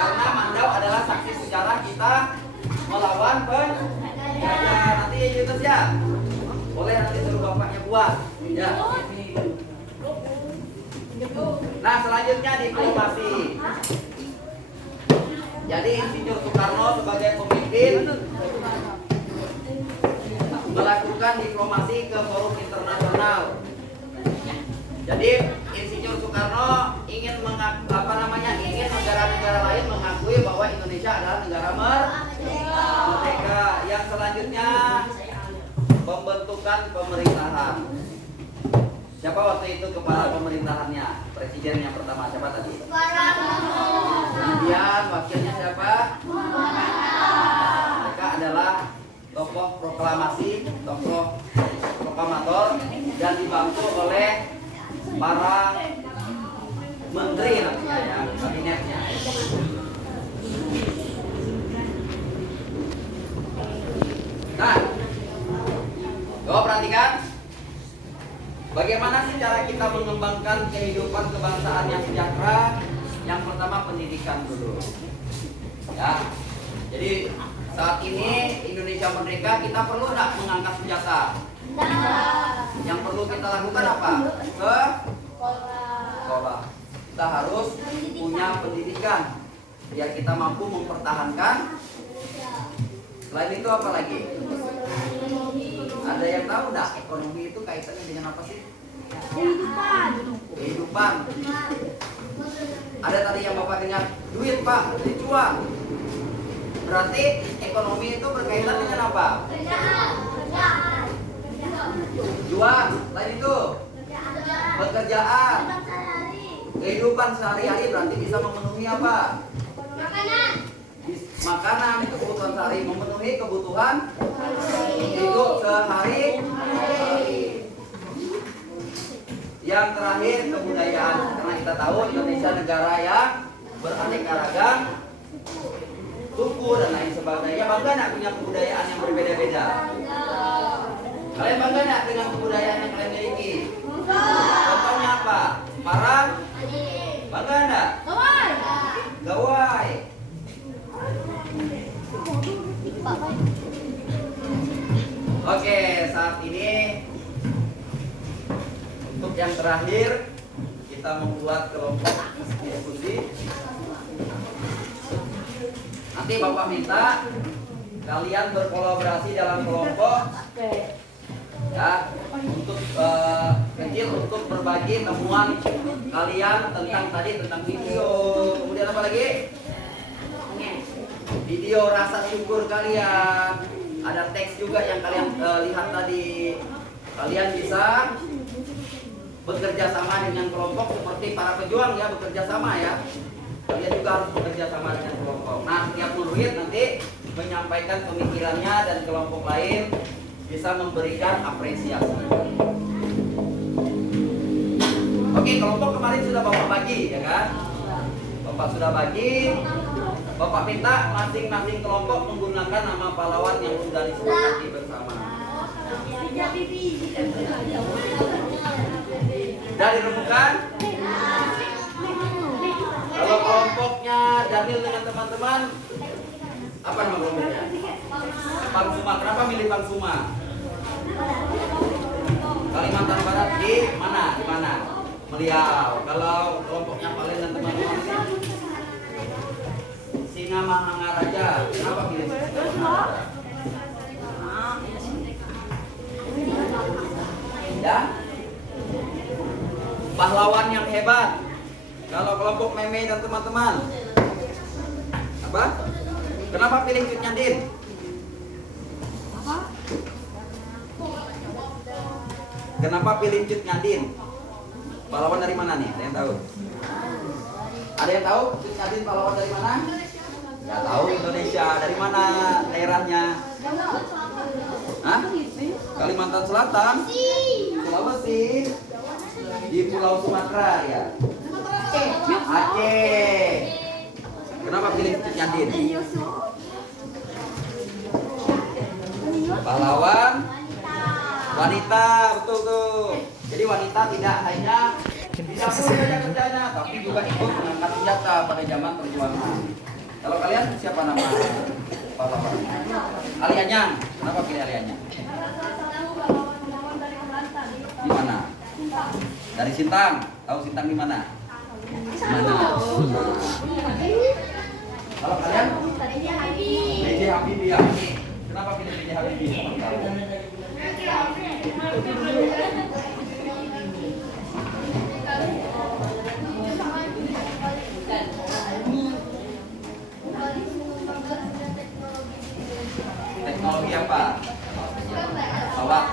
Karena mandau adalah saksi sejarah kita melawan penjajah. Nanti Yunus ya. Boleh nanti suruh bapaknya buat. Ya. Nah, selanjutnya diplomasi. Jadi Insinyur Soekarno sebagai pemimpin melakukan diplomasi ke forum internasional. Jadi Insinyur Soekarno ingin ingin negara-negara lain mengakui bahwa Indonesia adalah negara merdeka. Yang selanjutnya pembentukan pemerintahan. Siapa waktu itu kepala pemerintahannya? Presiden yang pertama siapa tadi? Kemudian wakilnya siapa? Mereka adalah tokoh proklamasi, tokoh proklamator dan dibantu oleh para menteri nantinya ya, kabinetnya. Nah, coba perhatikan bagaimana sih cara kita mengembangkan kehidupan kebangsaan yang sejahtera. Yang pertama pendidikan dulu ya. Jadi saat ini Indonesia merdeka, kita perlu nggak mengangkat senjata? Yang perlu kita lakukan apa? Ke sekolah. Kita harus punya pendidikan biar kita mampu mempertahankan. Selain itu apa lagi? Ada yang tahu nggak ekonomi itu kaitannya dengan apa sih? Kehidupan. Ada tadi yang Bapak dengar, duit Pak, dijual. Berarti ekonomi itu berkaitan dengan apa? Jual. Lain itu pekerjaan. Kehidupan sehari-hari berarti bisa memenuhi apa? Makanan itu kebutuhan sehari, memenuhi kebutuhan hidup sehari-hari. Yang terakhir kebudayaan, karena kita tahu Indonesia negara yang beraneka ragam suku dan lain sebagainya. Bangga nggak punya kebudayaan yang berbeda-beda? Kalian bangga nggak dengan kebudayaan yang kalian miliki? Contohnya apa? Parang? Bangga nggak? Gawai. Oke, saat ini untuk yang terakhir kita membuat kelompok diskusi. Nanti Bapak minta kalian berkolaborasi dalam kelompok ya, untuk kecil untuk berbagi temuan kalian tentang video. Kemudian apa lagi? Video rasa syukur kalian. Ada teks juga yang kalian lihat tadi. Kalian bisa bekerja sama dengan kelompok seperti para pejuang ya, bekerja sama ya. Kalian juga harus bekerja sama dengan kelompok. Nah, setiap murid nanti menyampaikan pemikirannya dan kelompok lain bisa memberikan apresiasi. Oke, kelompok kemarin sudah Bapak bagi ya kan? Bapak sudah bagi. Bapak minta masing-masing kelompok menggunakan nama pahlawan yang sudah disepakati bersama. Sudah diremukan? Kalau kelompoknya Daniel dengan teman-teman, apa nama kelompoknya? Pangsuma. Kenapa milih Pangsuma? Kalimantan Barat di mana? Di mana? Meliau. Kalau kelompoknya Palen dan teman-teman, Singa Mahangaraja. Kenapa pilih Singa Mahangaraja? Ya? Pahlawan yang hebat. Kalau kelompok Meme dan teman-teman, apa? Kenapa pilih Cut Nyadin? Kenapa pilih Cut Nyadin? Pahlawan dari mana nih? Ada yang tahu? Ada yang tahu Cut Nyadin pahlawan dari mana? Ya tahu, Indonesia. Dari mana daerahnya? Hah? Kalimantan Selatan. Sulawesi. Di Pulau Sumatera ya. Aceh. Kenapa pilih Cut Nyadin? Pahlawan wanita, betul tuh. Jadi wanita tidak hanya tidak saja kerjanya, tapi juga ikut mengangkat senjata pada zaman perjuangan. Kalau kalian siapa nama pahlawan? Alianyang. Kenapa pilih Alianyang? Di mana? Dari Sintang. Tahu Sintang di mana? Mana? Kalau kalian? B.J. Habibie ya. Kenapa pilih B.J. Habibie? Teknologi apa? Pesawat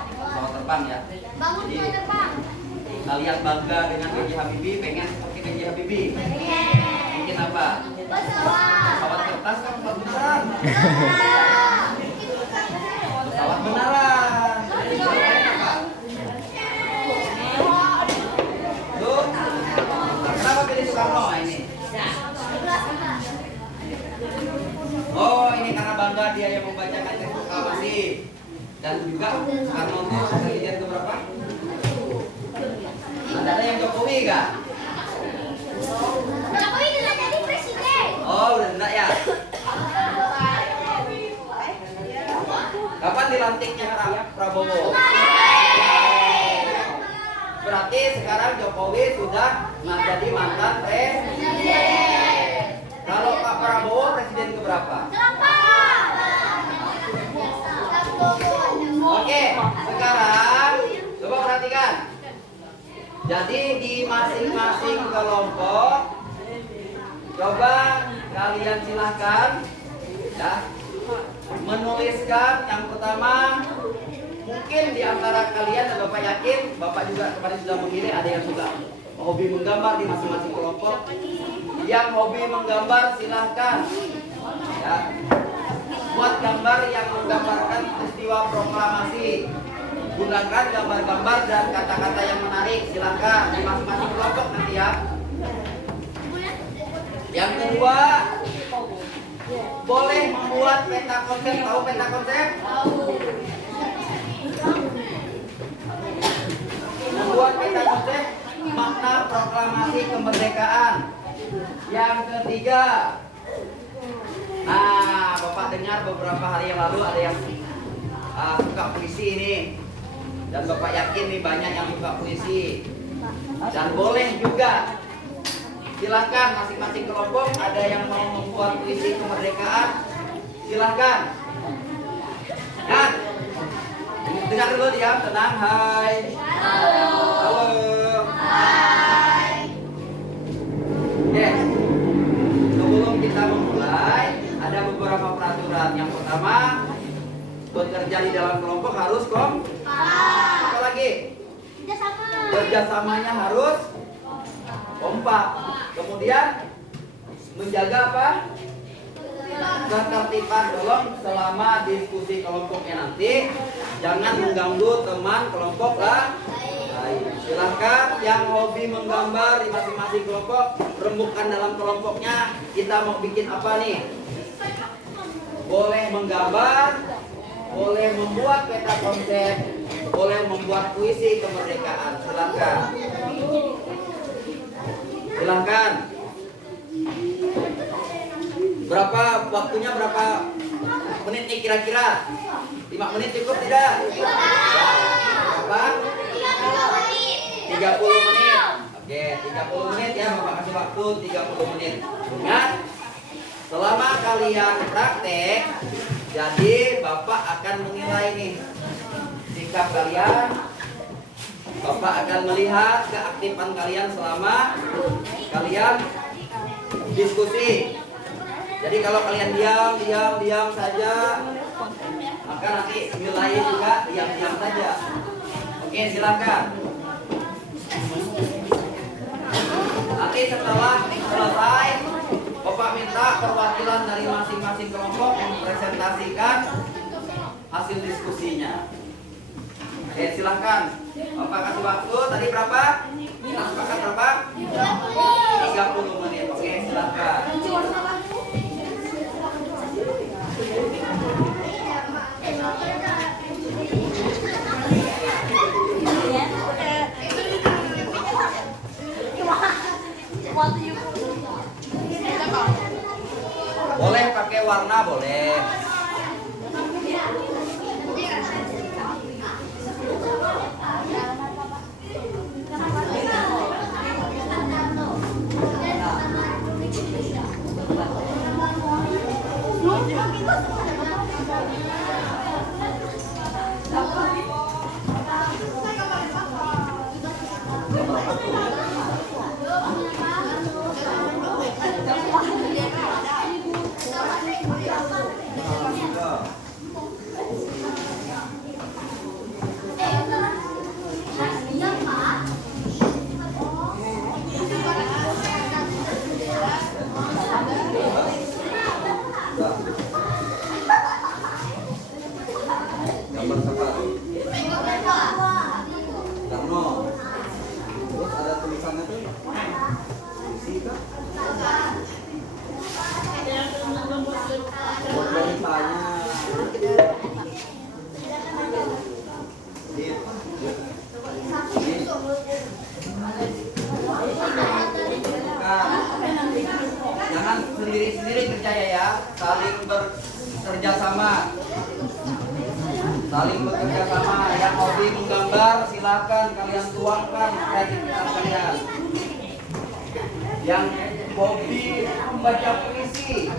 terbang ya. Jadi kalian bangga dengan B.J. Habibie, pengen seperti B.J. Habibie. Bikin apa? Pesawat kertas kan pesawat beneran. Pesawat beneran. Tuh. Kenapa pilih Soekarno ini? Oh, ini karena bangga dia yang membacakan teks proklamasi. Dan juga Soekarno itu presiden ke berapa? Ada yang Jokowi enggak? Jokowi sudah jadi presiden. Oh, udah enggak ya? Kapan dilantiknya Prabowo? Berarti sekarang Jokowi sudah menjadi mantan presiden. Kalau Pak Prabowo presiden ke berapa? Oke, sekarang coba perhatikan. Jadi di masing-masing kelompok, coba kalian silahkan ya, menuliskan yang pertama. Mungkin di antara kalian, dan Bapak yakin, Bapak juga kemarin sudah memilih, ada yang suka hobi menggambar di masing-masing kelompok. Yang hobi menggambar silahkan ya, buat gambar yang menggambarkan peristiwa proklamasi. Gunakan gambar-gambar dan kata-kata yang menarik, silahkan di masing-masing kelompok nanti ya. Yang kedua, boleh membuat peta konsep. Tahu peta konsep? Membuat peta konsep makna proklamasi kemerdekaan. Yang ketiga, nah Bapak dengar beberapa hari yang lalu ada yang suka puisi ini, dan Bapak yakin nih banyak yang suka puisi. Dan boleh juga, silahkan masing-masing kelompok ada yang mau membuat puisi kemerdekaan, silahkan. Dan dengar dulu diam, tenang, hai. Halo. Oke, sebelum kita memulai, ada beberapa peraturan. Yang pertama, bekerja di dalam kelompok harus apa lagi? Kerjasamanya harus kompak. Kemudian menjaga apa? Ketertiban tolong selama diskusi kelompoknya nanti. Jangan mengganggu teman kelompok lah. Silahkan yang hobi menggambar di masing-masing kelompok, rembukan dalam kelompoknya. Kita mau bikin apa nih? Boleh menggambar, boleh membuat peta konsep, boleh membuat puisi kemerdekaan. Silahkan. Silahkan. Berapa waktunya, berapa menit nih kira-kira? 5 menit cukup tidak? Berapa? 30 menit. Oke, 30 menit ya, Bapak kasih waktu 30 menit. Ingat, selama kalian praktek, jadi Bapak akan menilai nih sikap kalian. Bapak akan melihat keaktifan kalian selama kalian diskusi. Jadi kalau kalian diam saja, maka nanti nilai juga diam saja. Oke, silakan. Nanti setelah selesai, Bapak minta perwakilan dari masing-masing kelompok mempresentasikan hasil diskusinya. Oke, silahkan. Bapak kasih waktu. Tadi berapa? Kita sepakat berapa? 30 menit. Oke, silahkan. Boleh pakai warna, boleh. Gambar siapa? Karno. Terus ada tulisannya tuh? Puisi kah? Buat wanitanya. Jangan sendiri-sendiri kerja ya, saling bekerja sama. Saling bekerja sama. Yang hobi menggambar silakan kalian tuangkan kreativitas kalian. Yang hobi membaca puisi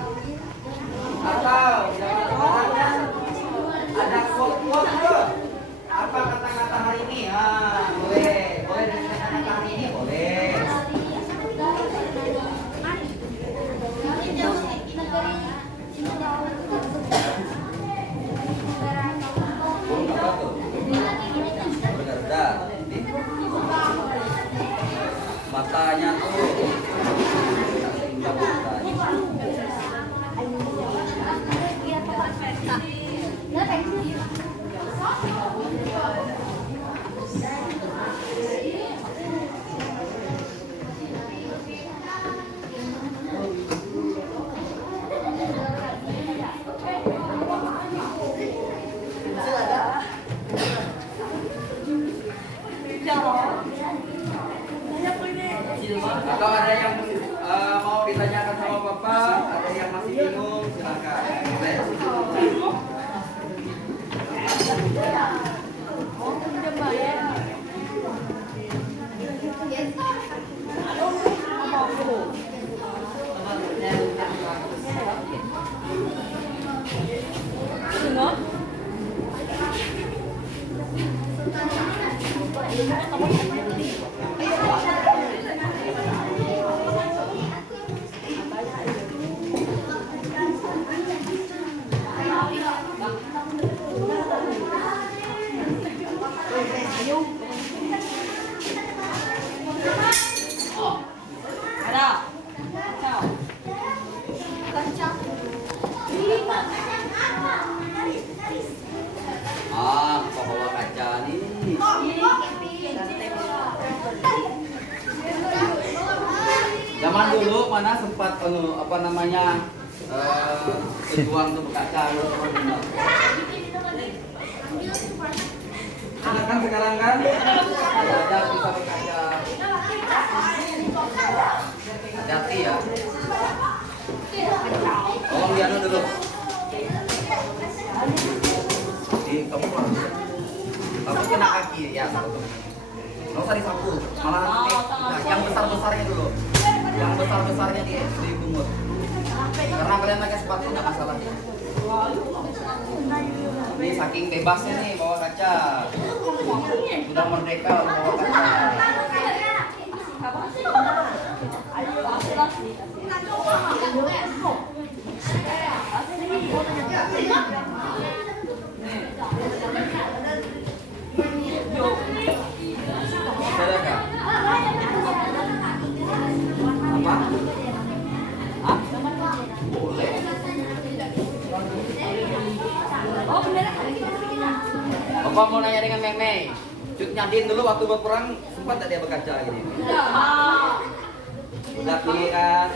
atau jangan ada quote-quote tuh. Apa kata-kata hari ini? Boleh dari kata-kata hari ini boleh. Matanya tuh atau ada yang mau ditanyakan sama Bapak, ada yang masih bingung, silakan. Bawa kaca nih. Zaman dulu mana sempat apa namanya pejuang untuk kaca gitu. Ada kan sekarang kan? Ada bisa berkaca. Hati-hati ya. Tolong dianu dulu. Kamu kena kaki ya satu. Nggak usah disapu, malah nanti yang besar-besarnya dulu. Yang besar-besarnya di bungut. Karena kalian pakai sepatu nggak masalah. Ini saking bebasnya nih bawa kaca. Sudah merdeka bawa kaca. Apa? Siapa mau nanya dengan Meme? Cutnya Din dulu waktu berperang sempat tak dia berkaca gini? Udah dulu kan?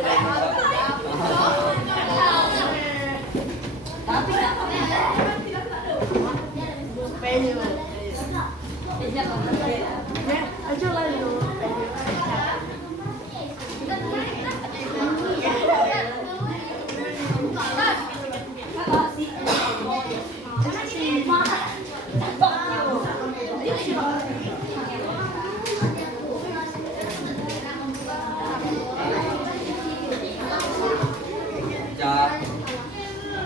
Cak,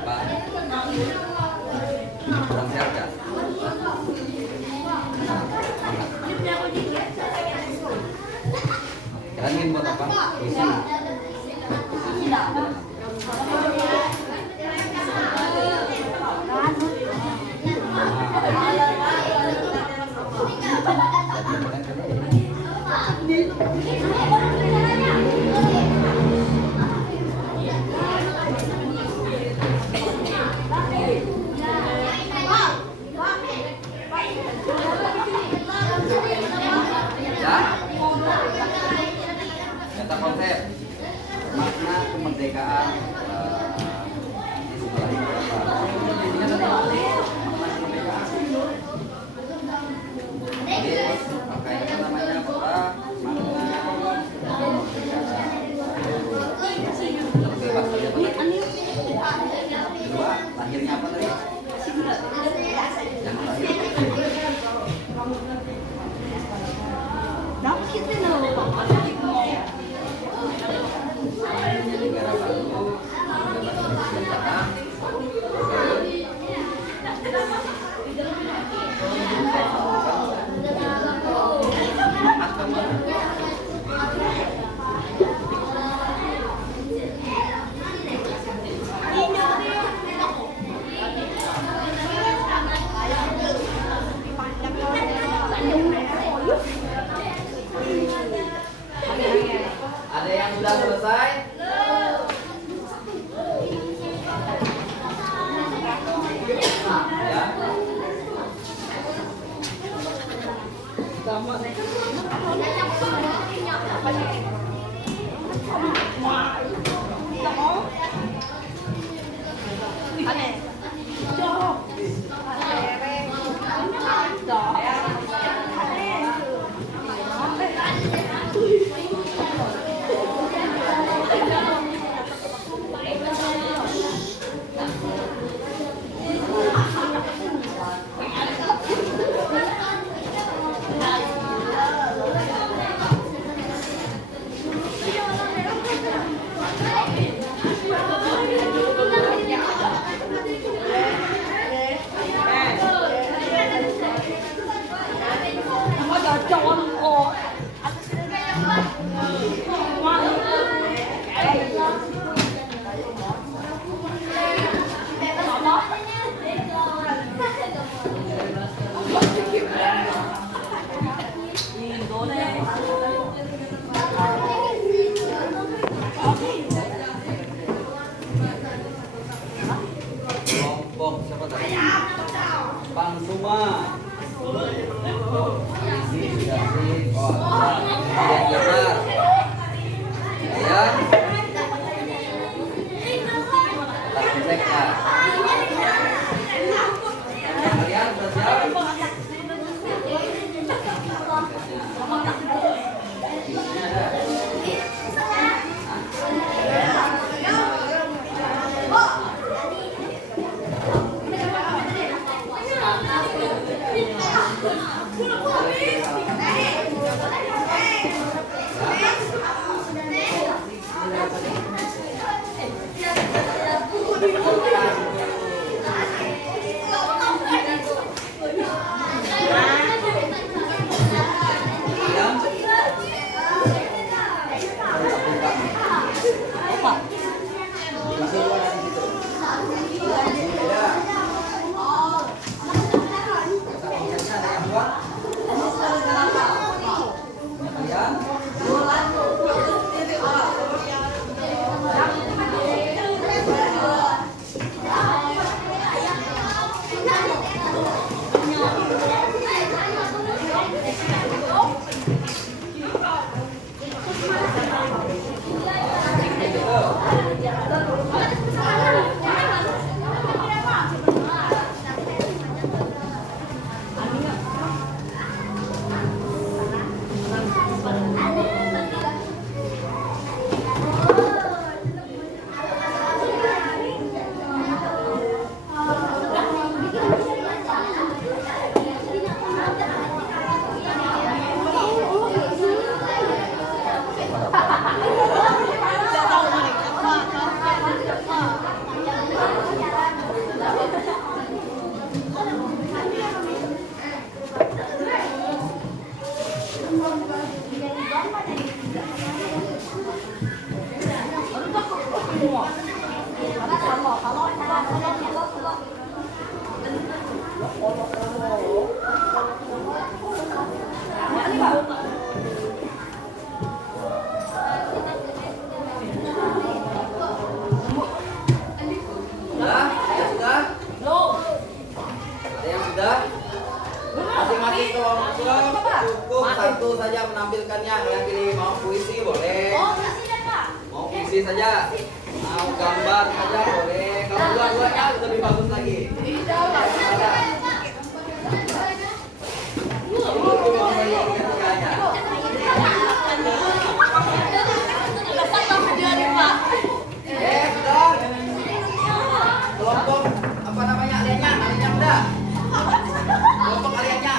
Pak, kurang sehat kan? Kalian buat apa? Puisi. Kata konsep makna kemerdekaan di sekolah ini jadi makanya namanya apa makna kemerdekaan. Oke, Pak, kedua lahirnya apa tadi? Yang lahir negara baru, bebas dari penjajah. Ada yang sudah selesai? Ya. Kelompok siapa tadi? Bang Suma. Isi sudah sih. Oh, yang benar. Ya. Langsung cek ya. Kalian sudah siap? Isinya ada. kelompok cukup satu saja menampilkannya. Kalian pilih mau puisi boleh. Mau puisi saja. Mau gambar saja boleh. Kalau dua-duanya lebih bagus lagi. Sudah. Kelompok apa namanya? Aliannya udah. Kelompok aliannya.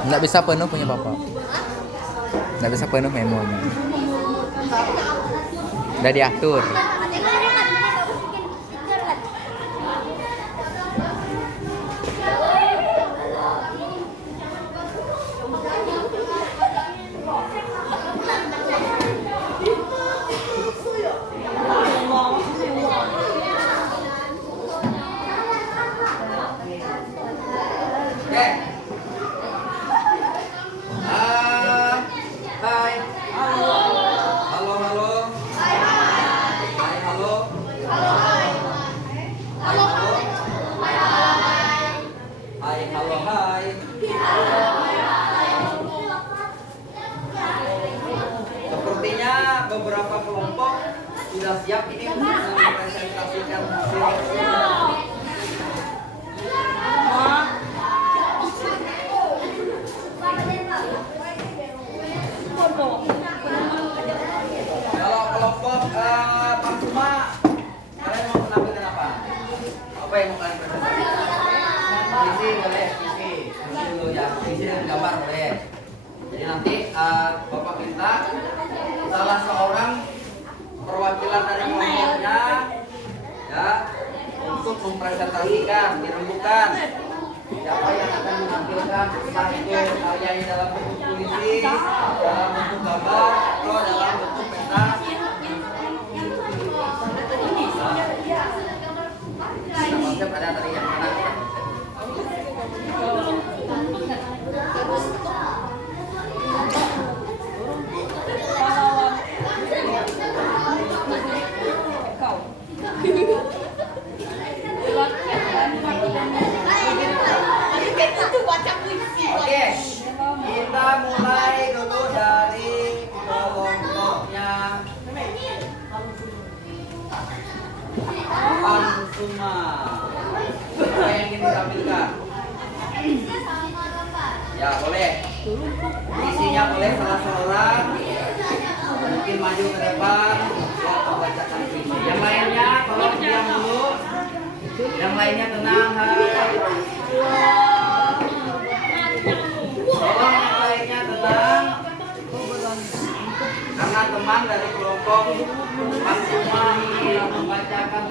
Nggak bisa penuh punya bapak. Nggak bisa penuh memonya. Udah diatur. Oke. Hai. Halo. Halo, halo. Hai, halo. Hai, halo, hai. Sepertinya beberapa kelompok sudah siap ini untuk mempresentasikan hasil. Kalau kelompok Pak Suma, kalian mau menampilkan apa? Apa yang mau kalian presentasikan? Visi boleh, visi dulu ya, visi dan gambar boleh. Jadi nanti Bapak minta salah seorang perwakilan dari kelompoknya ya untuk mempresentasikan, dirembukan siapa yang akan menampilkan satu karyanya dalam bentuk puisi, dalam bentuk gambar, atau dalam bentuk peta. Konsep ada tadi yang mana? Oke, kita mulai dulu dari kelompoknya Pansuma. Apa yang ingin ditampilkan? Ya boleh. Isinya boleh salah seorang mungkin maju ke depan ya membacakan visi. Yang lainnya tolong diam dulu. Yang lainnya tenang. Hai. Tolong yang lainnya tenang. Karena teman dari kelompok Pansuma yang membacakan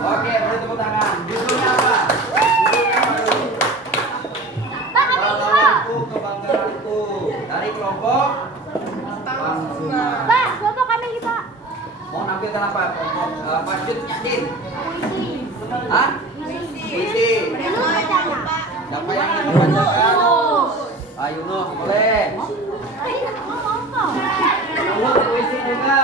Oke, beri tepuk tangan. Judulnya apa? Pahlawanku, kebanggaanku. Dari kelompok Pansuma. Pak, foto kami kita. Mau nampilkan apa? Kelompok Pak Judnya Din. Hah? Puisi. Siapa yang ingin membacakan? Ayo Nuh, boleh. Nuh, puisi juga.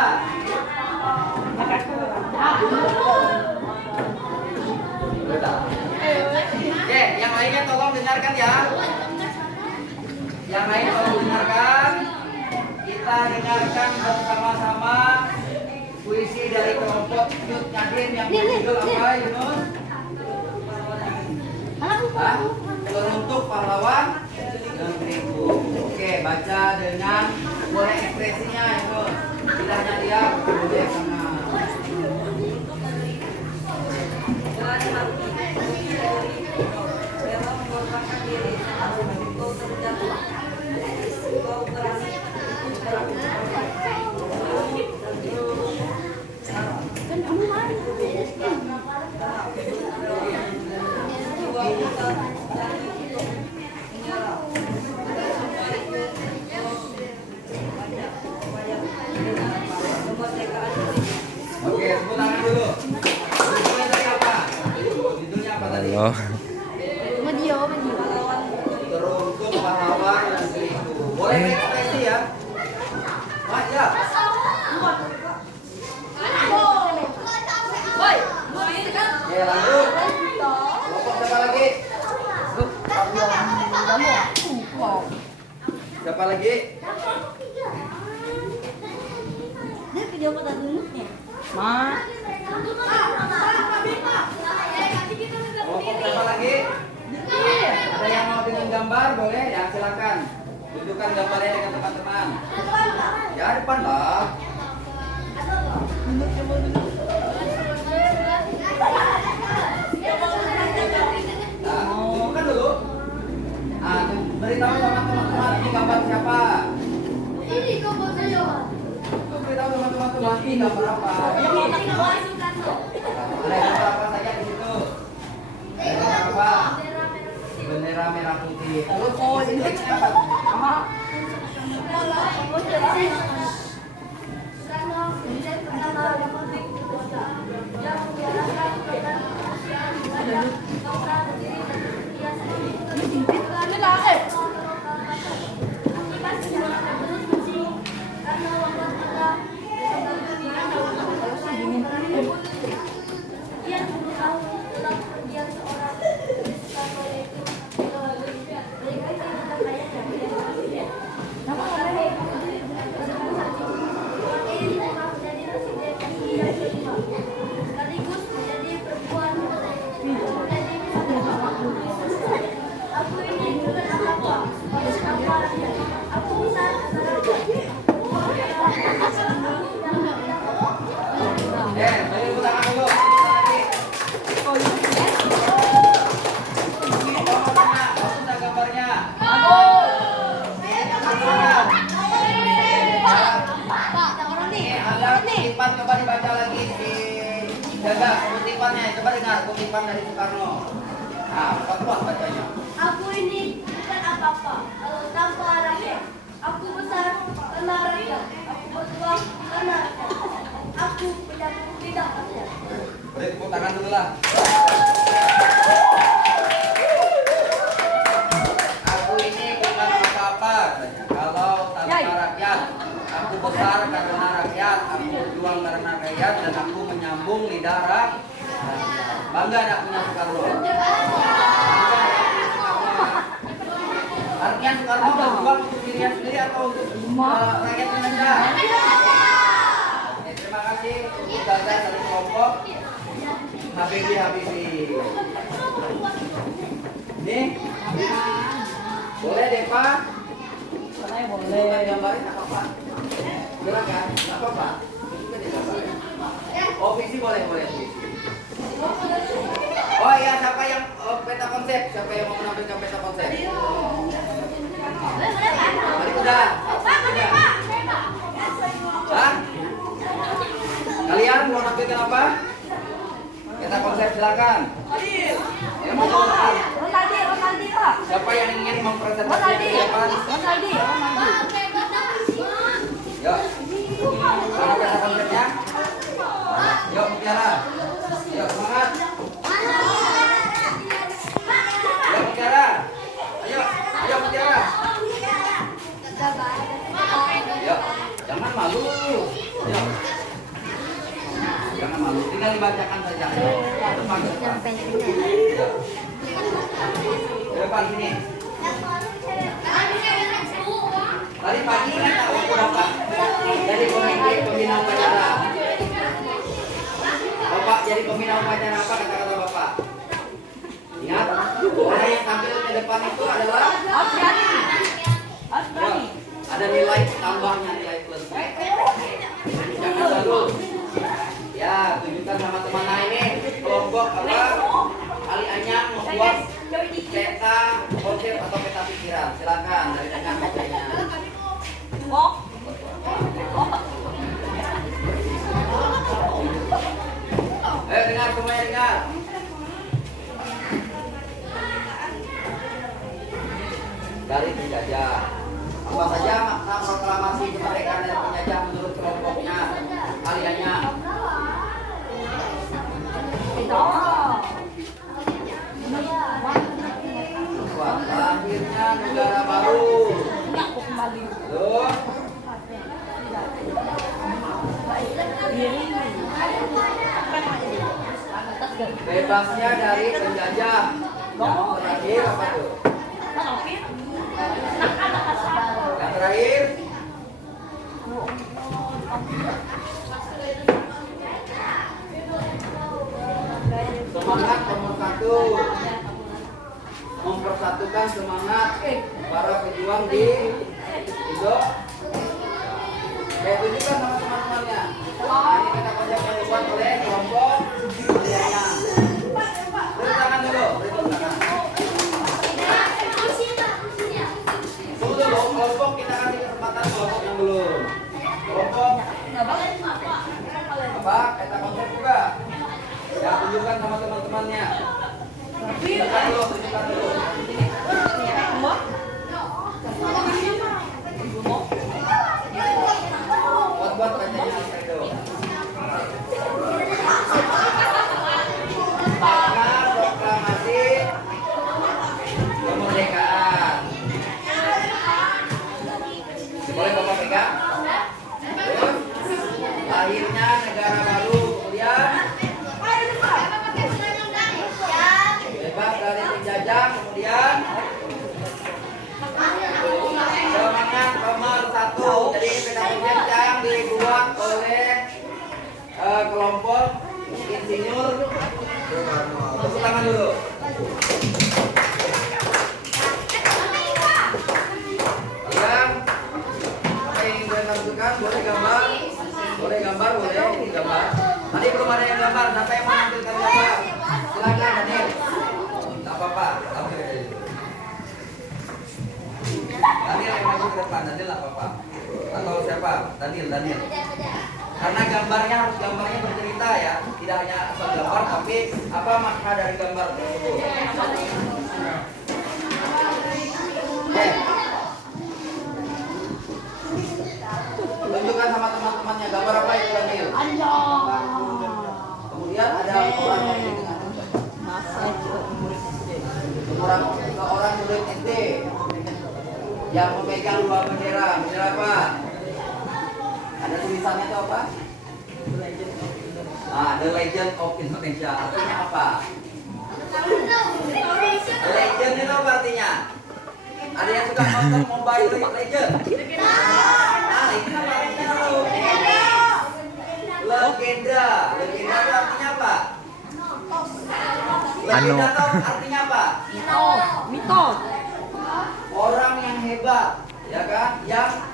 Oke, yang lainnya tolong dengarkan ya. Yang lain tolong dengarkan. Kita dengarkan bacakan bersama-sama puisi dari kelompok Yud Nyadin yang berjudul apa, Yunus? Hah? Teruntuk pahlawan negeriku. Oke, baca dengan boleh ekspresinya, Yunus. Tidak hanya dia, boleh sama. Oke, tepuk tangan dulu. Judulnya tadi apa? Judulnya apa tadi? Oh. Teruntuk pahlawan negeriku. Boleh ekspresi ya? Mas ya. Oke, lanjut. Kelompok siapa lagi? Siapa lagi? Kelompok siapa lagi? Ada yang mau dengan gambar boleh ya, silakan. Tunjukkan gambarnya dengan teman-teman. Ya, depan lah. Nah, tunjukkan dulu. Ah, beritahu sama teman-teman ini gambar siapa. Beritahu sama teman-teman ini gambar apa. Ada gambar apa saja di situ? Ada gambar apa? Bendera merah putih. Terus ini apa? Beri tangan dulu. Bagus gambarnya. Ada kutipan, coba dibaca lagi di jaga kutipannya. Coba dengar kutipan dari Soekarno. Nah, kuat bacanya. Aku ini bukan apa-apa tanpa rakyat. Aku besar karena rakyat. Aku berjuang karena rakyat. Aku tidak rakyat. Beri tepuk tangan dulu lah. Aku ini bukan apa-apa katanya. Kalau tanpa rakyat. Aku besar karena rakyat. Aku berjuang karena rakyat dan aku menyambung lidah rakyat. Bangga anak punya Soekarno. Artinya Soekarno berjuang untuk dirinya sendiri atau untuk rakyat Indonesia? Oke, terima kasih untuk Gagal dari kelompok Habibi. Nih, boleh deh Pak? Boleh. Gambarin apa Pak? Silakan, nggak apa-apa. Oh, visi boleh. Visi. Oh iya, siapa yang peta konsep? Siapa yang mau menampilkan peta konsep? Tadi udah. Hah? Kalian mau nampilkan apa? Peta konsep silakan. Ya, mau silakan. Siapa yang ingin mempresentasikan siapa? Yuk. Mana peta konsepnya? Yuk, Mutiara. Yuk, semangat. Yuk, Mutiara. Ayo, Mutiara. Yuk, jangan malu. Yuk. Jangan malu, tinggal dibacakan saja. Depan. Yuk. Depan sini. Tadi pagi kan tak waktu dapat Jadi pembina upacara. Bapak jadi pembina upacara apa kata-kata Bapak? Ingat, orang yang tampil ke depan itu adalah ada nilai tambahnya, nilai plusnya. Jangan lalu. Ya, tunjukkan sama teman lain ini kelompok apa? Ali Anyang membuat peta konsep atau peta pikiran. Silakan dari tengah mejanya. Ayo dengar semuanya dengar. Dari penjajah. Apa saja makna proklamasi kemerdekaan dari penjajah menurut kelompoknya? Kaliannya. Lahirnya negara baru. Loh. Bebasnya dari penjajah. Yang terakhir apa tuh? Yang terakhir. Semangat nomor 1. Mempersatukan semangat para pejuang di Indo. Tunjukkan sama teman-temannya. Ini kita konsep yang dibuat oleh kelompok Alianya. Beri tangan dulu, beri tangan. Tunggu dulu, kelompok kita kasih kesempatan kelompok yang belum. Kelompok apa? Kita konsep juga. Ya, tunjukkan sama teman-temannya. Tunjukkan dulu, tunjukkan dulu. Buat bacanya Alfredo. Makna proklamasi kemerdekaan. Boleh Bapak pegang? Terus, lahirnya negara baru. Kemudian bebas dari penjajah. Kemudian semangat nomor 1. Jadi peta konsep yang dibuat oleh kelompok insinyur. Tepuk tangan dulu. Yang apa yang ingin lakukan? Boleh gambar, boleh gambar, boleh ini gambar. Tadi belum ada yang gambar. Siapa yang mau menampilkan gambar? Silakan Daniel. Tak apa-apa. Daniel yang maju ke depan, Daniel lah Bapak. Atau siapa? Daniel. Karena gambarnya harus gambarnya bercerita ya, tidak hanya asal gambar, tapi apa makna dari gambar tersebut. Tunjukkan sama teman-temannya gambar apa itu Daniel. Kemudian ada orang yang di tengah. Seorang murid SD yang memegang 2 bendera. Bendera apa? Ada tulisannya itu apa? The Legend of Indonesia. Artinya apa? The Legend itu apa artinya? Ada yang suka nonton Mobile Legend? Ini apa artinya dulu? Legenda. Legenda itu artinya apa? Legenda itu artinya apa? Mitos. Orang yang hebat, ya kan? Yang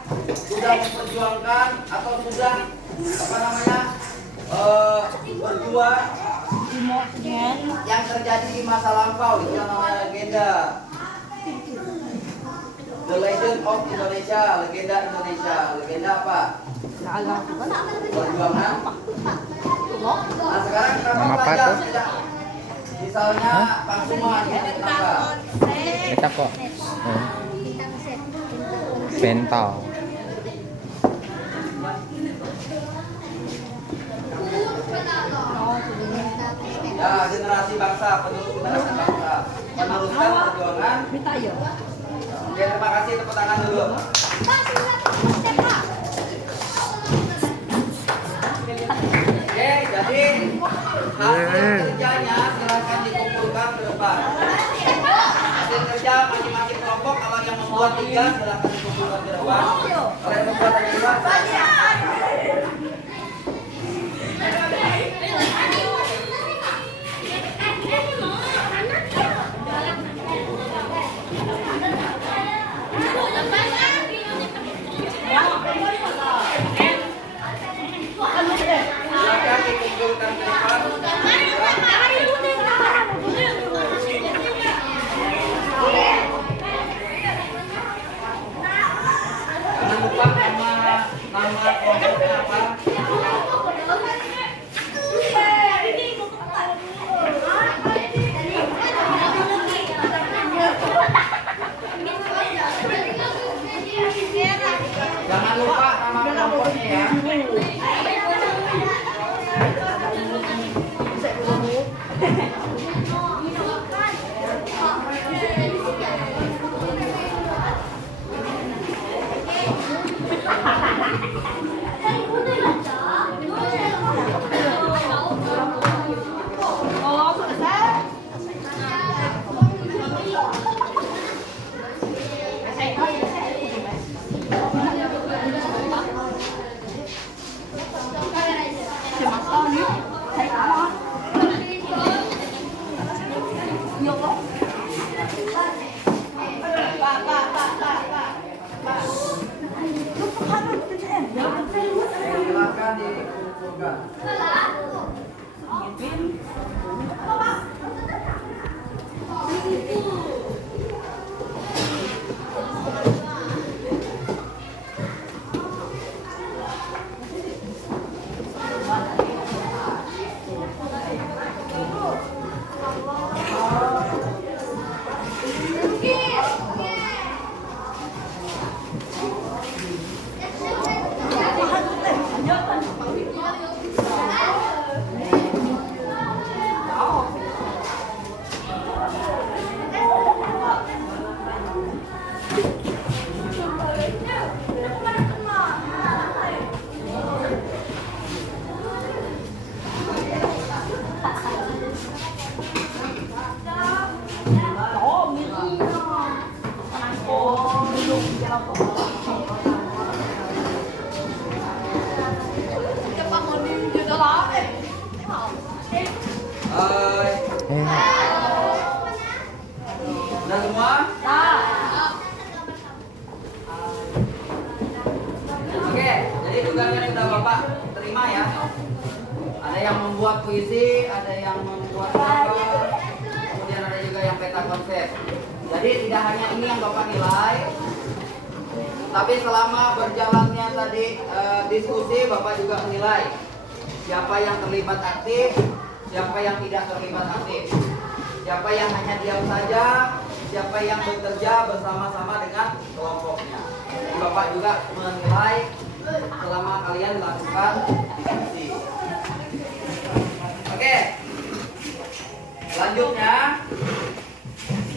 sudah memperjuangkan atau sudah apa namanya berjuang yang terjadi di masa lampau, itu namanya legenda. The Legend of Indonesia, legenda Indonesia. Legenda apa? Perjuangan. Nah sekarang kita belajar tidak. Misalnya Pak Suma ini apa? Kita kok. Pental. Ya, generasi bangsa, penerus generasi bangsa, meneruskan perjuangan. Oke, terima kasih, tepuk tangan dulu. Oke, jadi hasil kerjanya silakan dikumpulkan ke depan. Hasil kerja masing-masing kelompok yang membuat tiga silakan dikumpulkan di depan. Kalau yang membuat hanya dua, silakan dikumpulkan di depan. Jangan lupa nama kelompoknya apa. Jangan lupa nama kelompoknya ya. Silakan dikumpulkan. Udah semua? Oke, jadi tugasnya sudah Bapak terima ya. Ada yang membuat puisi, ada yang membuat gambar, kemudian ada juga yang peta konsep. Jadi tidak hanya ini yang Bapak nilai, tapi selama berjalannya tadi diskusi Bapak juga menilai siapa yang terlibat aktif, siapa yang tidak terlibat aktif, siapa yang hanya diam saja, siapa yang bekerja bersama-sama dengan kelompoknya. Jadi Bapak juga menilai selama kalian melakukan diskusi. Oke, selanjutnya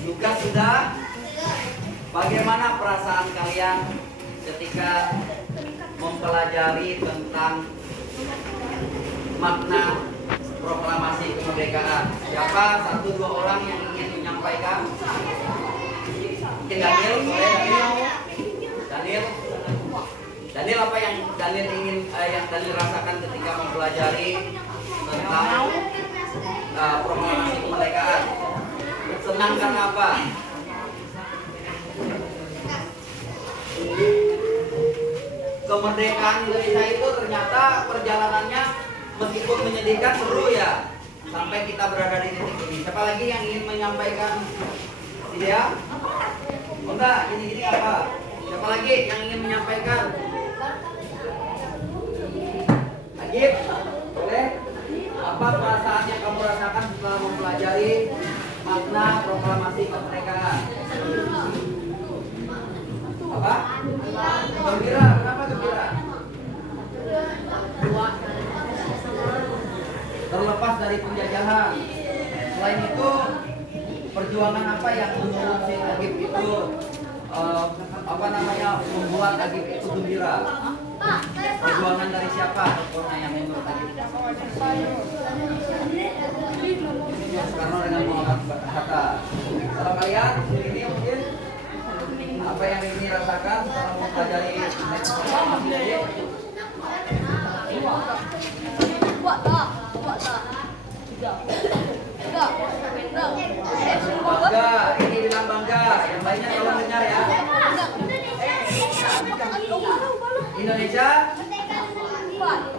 juga sudah bagaimana perasaan kalian ketika mempelajari tentang makna proklamasi kemerdekaan. Siapa satu dua orang yang ingin menyampaikan? Mungkin Daniel, boleh Daniel apa yang Daniel ingin yang Daniel rasakan ketika mempelajari tentang proklamasi kemerdekaan? Senang karena apa? Kemerdekaan Indonesia itu ternyata perjalanannya meskipun menyedihkan seru ya, sampai kita berada di titik ini. Siapa lagi yang ingin menyampaikan ide? Enggak, gini apa? Siapa lagi yang ingin menyampaikan? Agib, boleh? Apa perasaan yang kamu rasakan setelah mempelajari makna proklamasi kemerdekaan? Apa? Gembira, kenapa gembira? Terlepas dari penjajahan. Selain itu, perjuangan apa yang menurut si Agib itu membuat Agib itu gembira? Perjuangan dari siapa? Contohnya yang menurut Agib? Karena dengan Muhammad kata. Kalau kalian ini mungkin Apa yang ini rasakan setelah mempelajari proklamasi tadi? Buat tak? Buat tak? Tidak. Tidak. Bangga, ini bilang bangga. Yang lainnya tolong dengar ya.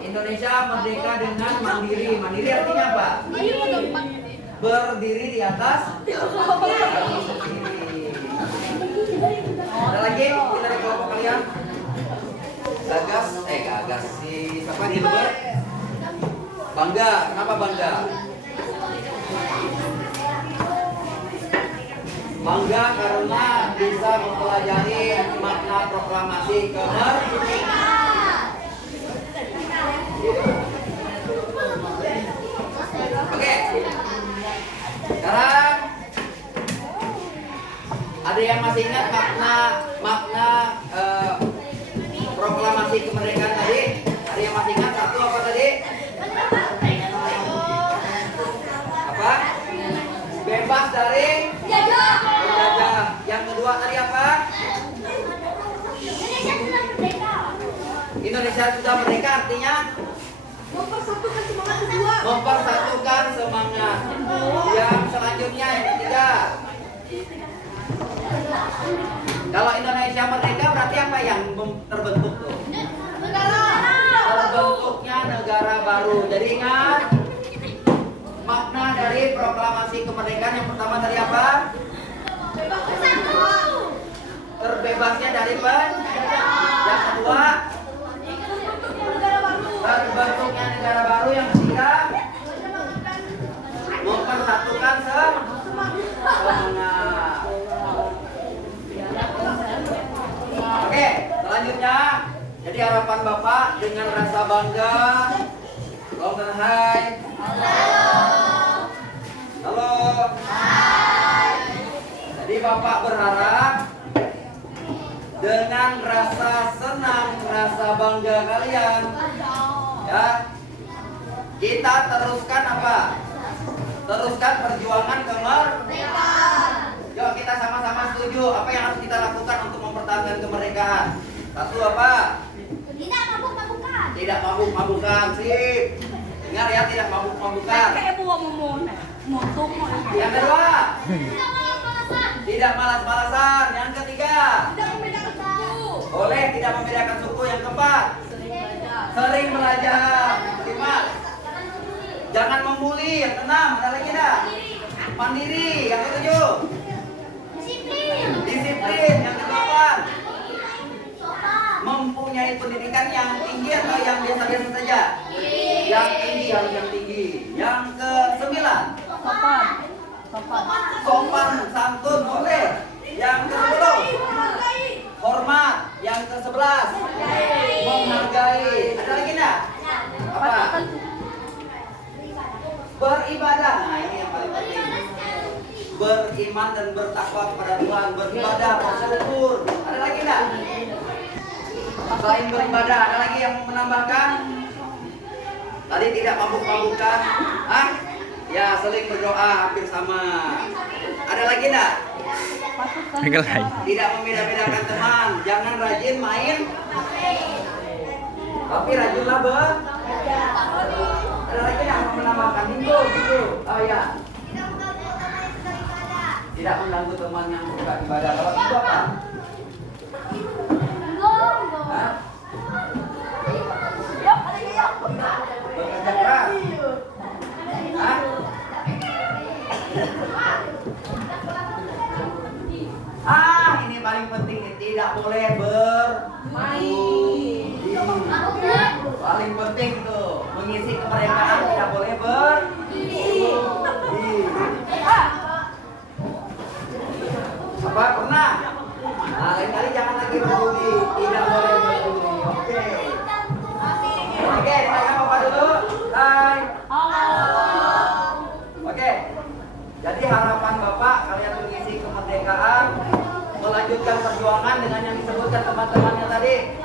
Indonesia merdeka dengan mandiri. Mandiri artinya apa? Berdiri di atas sendiri. Ada lagi dari kelompok kalian? Gagas si siapa Gilbert? Bangga, kenapa bangga? Bangga karena bisa mempelajari makna proklamasi kemerdekaan. Oke. Sekarang ada yang masih ingat makna proklamasi kemerdekaan tadi? Ada yang masih ingat satu apa tadi? Apa? Bebas dari penjajah. Yang kedua tadi apa? Indonesia sudah merdeka artinya mempersatukan semangat. Yang selanjutnya yang ketiga. Kalau Indonesia merdeka berarti apa yang terbentuk tuh? Terbentuknya negara baru. Jadi ingat makna dari proklamasi kemerdekaan yang pertama tadi apa? Terbebasnya dari penjajah. Yang kedua, terbentuknya negara baru. Yang ketiga, mempersatukan semangat. Oke, selanjutnya, jadi harapan Bapak dengan rasa bangga. Long dan hai. Halo. Jadi Bapak berharap dengan rasa senang, rasa bangga kalian, ya, kita teruskan apa? Teruskan perjuangan kemerdekaan. Yuk kita sama-sama setuju apa yang harus kita lakukan untuk mempertahankan kemerdekaan. Satu apa? Tidak mabuk-mabukan. Tidak mabuk-mabukan, sip. Dengar ya, tidak mabuk-mabukan. Yang kedua, tidak malas-malasan. Yang ketiga, Tidak membedakan suku. boleh tidak membedakan suku. Yang keempat, sering belajar. Lima, jangan membuli. Yang keenam, ada lagi dah? Mandiri. Yang ketujuh, disiplin. Yang kedelapan, mempunyai pendidikan yang tinggi atau yang biasa-biasa saja? Yang tinggi, harus yang tinggi. Yang ke-9, sopan santun, boleh. Yang ke-10, hormat. Yang ke-11, menghargai. Ada lagi enggak? Apa? Beribadah. Nah, ini yang paling penting. Beriman dan bertakwa kepada Tuhan, beribadah, bersyukur. Ada lagi enggak? Selain beribadah, ada lagi yang mau menambahkan? Tadi tidak mabuk-mabukan. Ah? Ya, saling berdoa, hampir sama. Ada lagi enggak? Tidak membeda-bedakan teman. Jangan rajin main, tapi rajinlah Ada lagi yang mau menambahkan? Minggu. Oh ya. Tidak mengganggu teman yang suka ibadah. Kalau itu apa? Hah? Bekerja keras. Hah? Ini paling penting nih, tidak boleh bermain. Paling penting tuh, mengisi kemerdekaan tidak boleh apa pernah? Nah, lain kali jangan lagi berjudi, tidak boleh berjudi. Oke, saya Bapak dulu. Hai. Oke. Jadi harapan Bapak kalian mengisi kemerdekaan, melanjutkan perjuangan dengan yang disebutkan teman-temannya tadi.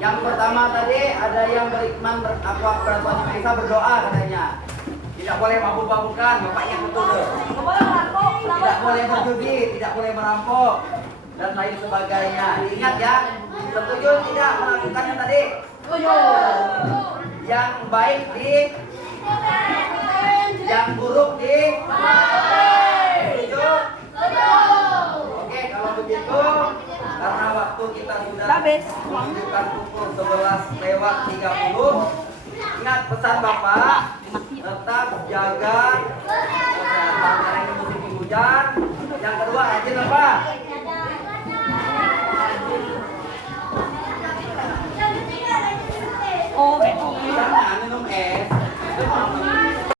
Yang pertama tadi ada yang beriman beraturan yang bisa berdoa katanya. Tidak boleh mabuk-mabukan, Bapak ingat betul tuh. Tidak boleh berjudi, tidak boleh merampok. dan lain sebagainya. Ingat ya, setuju tidak melakukannya tadi? Setuju. Yang baik di, yang buruk di. Setuju? Oke, kalau begitu, karena waktu kita sudah menunjukkan pukul 11:30, ingat pesan Bapak, tetap jaga kesehatan karena ini musim hujan. Yang kedua, rajin apa? Oh, Jangan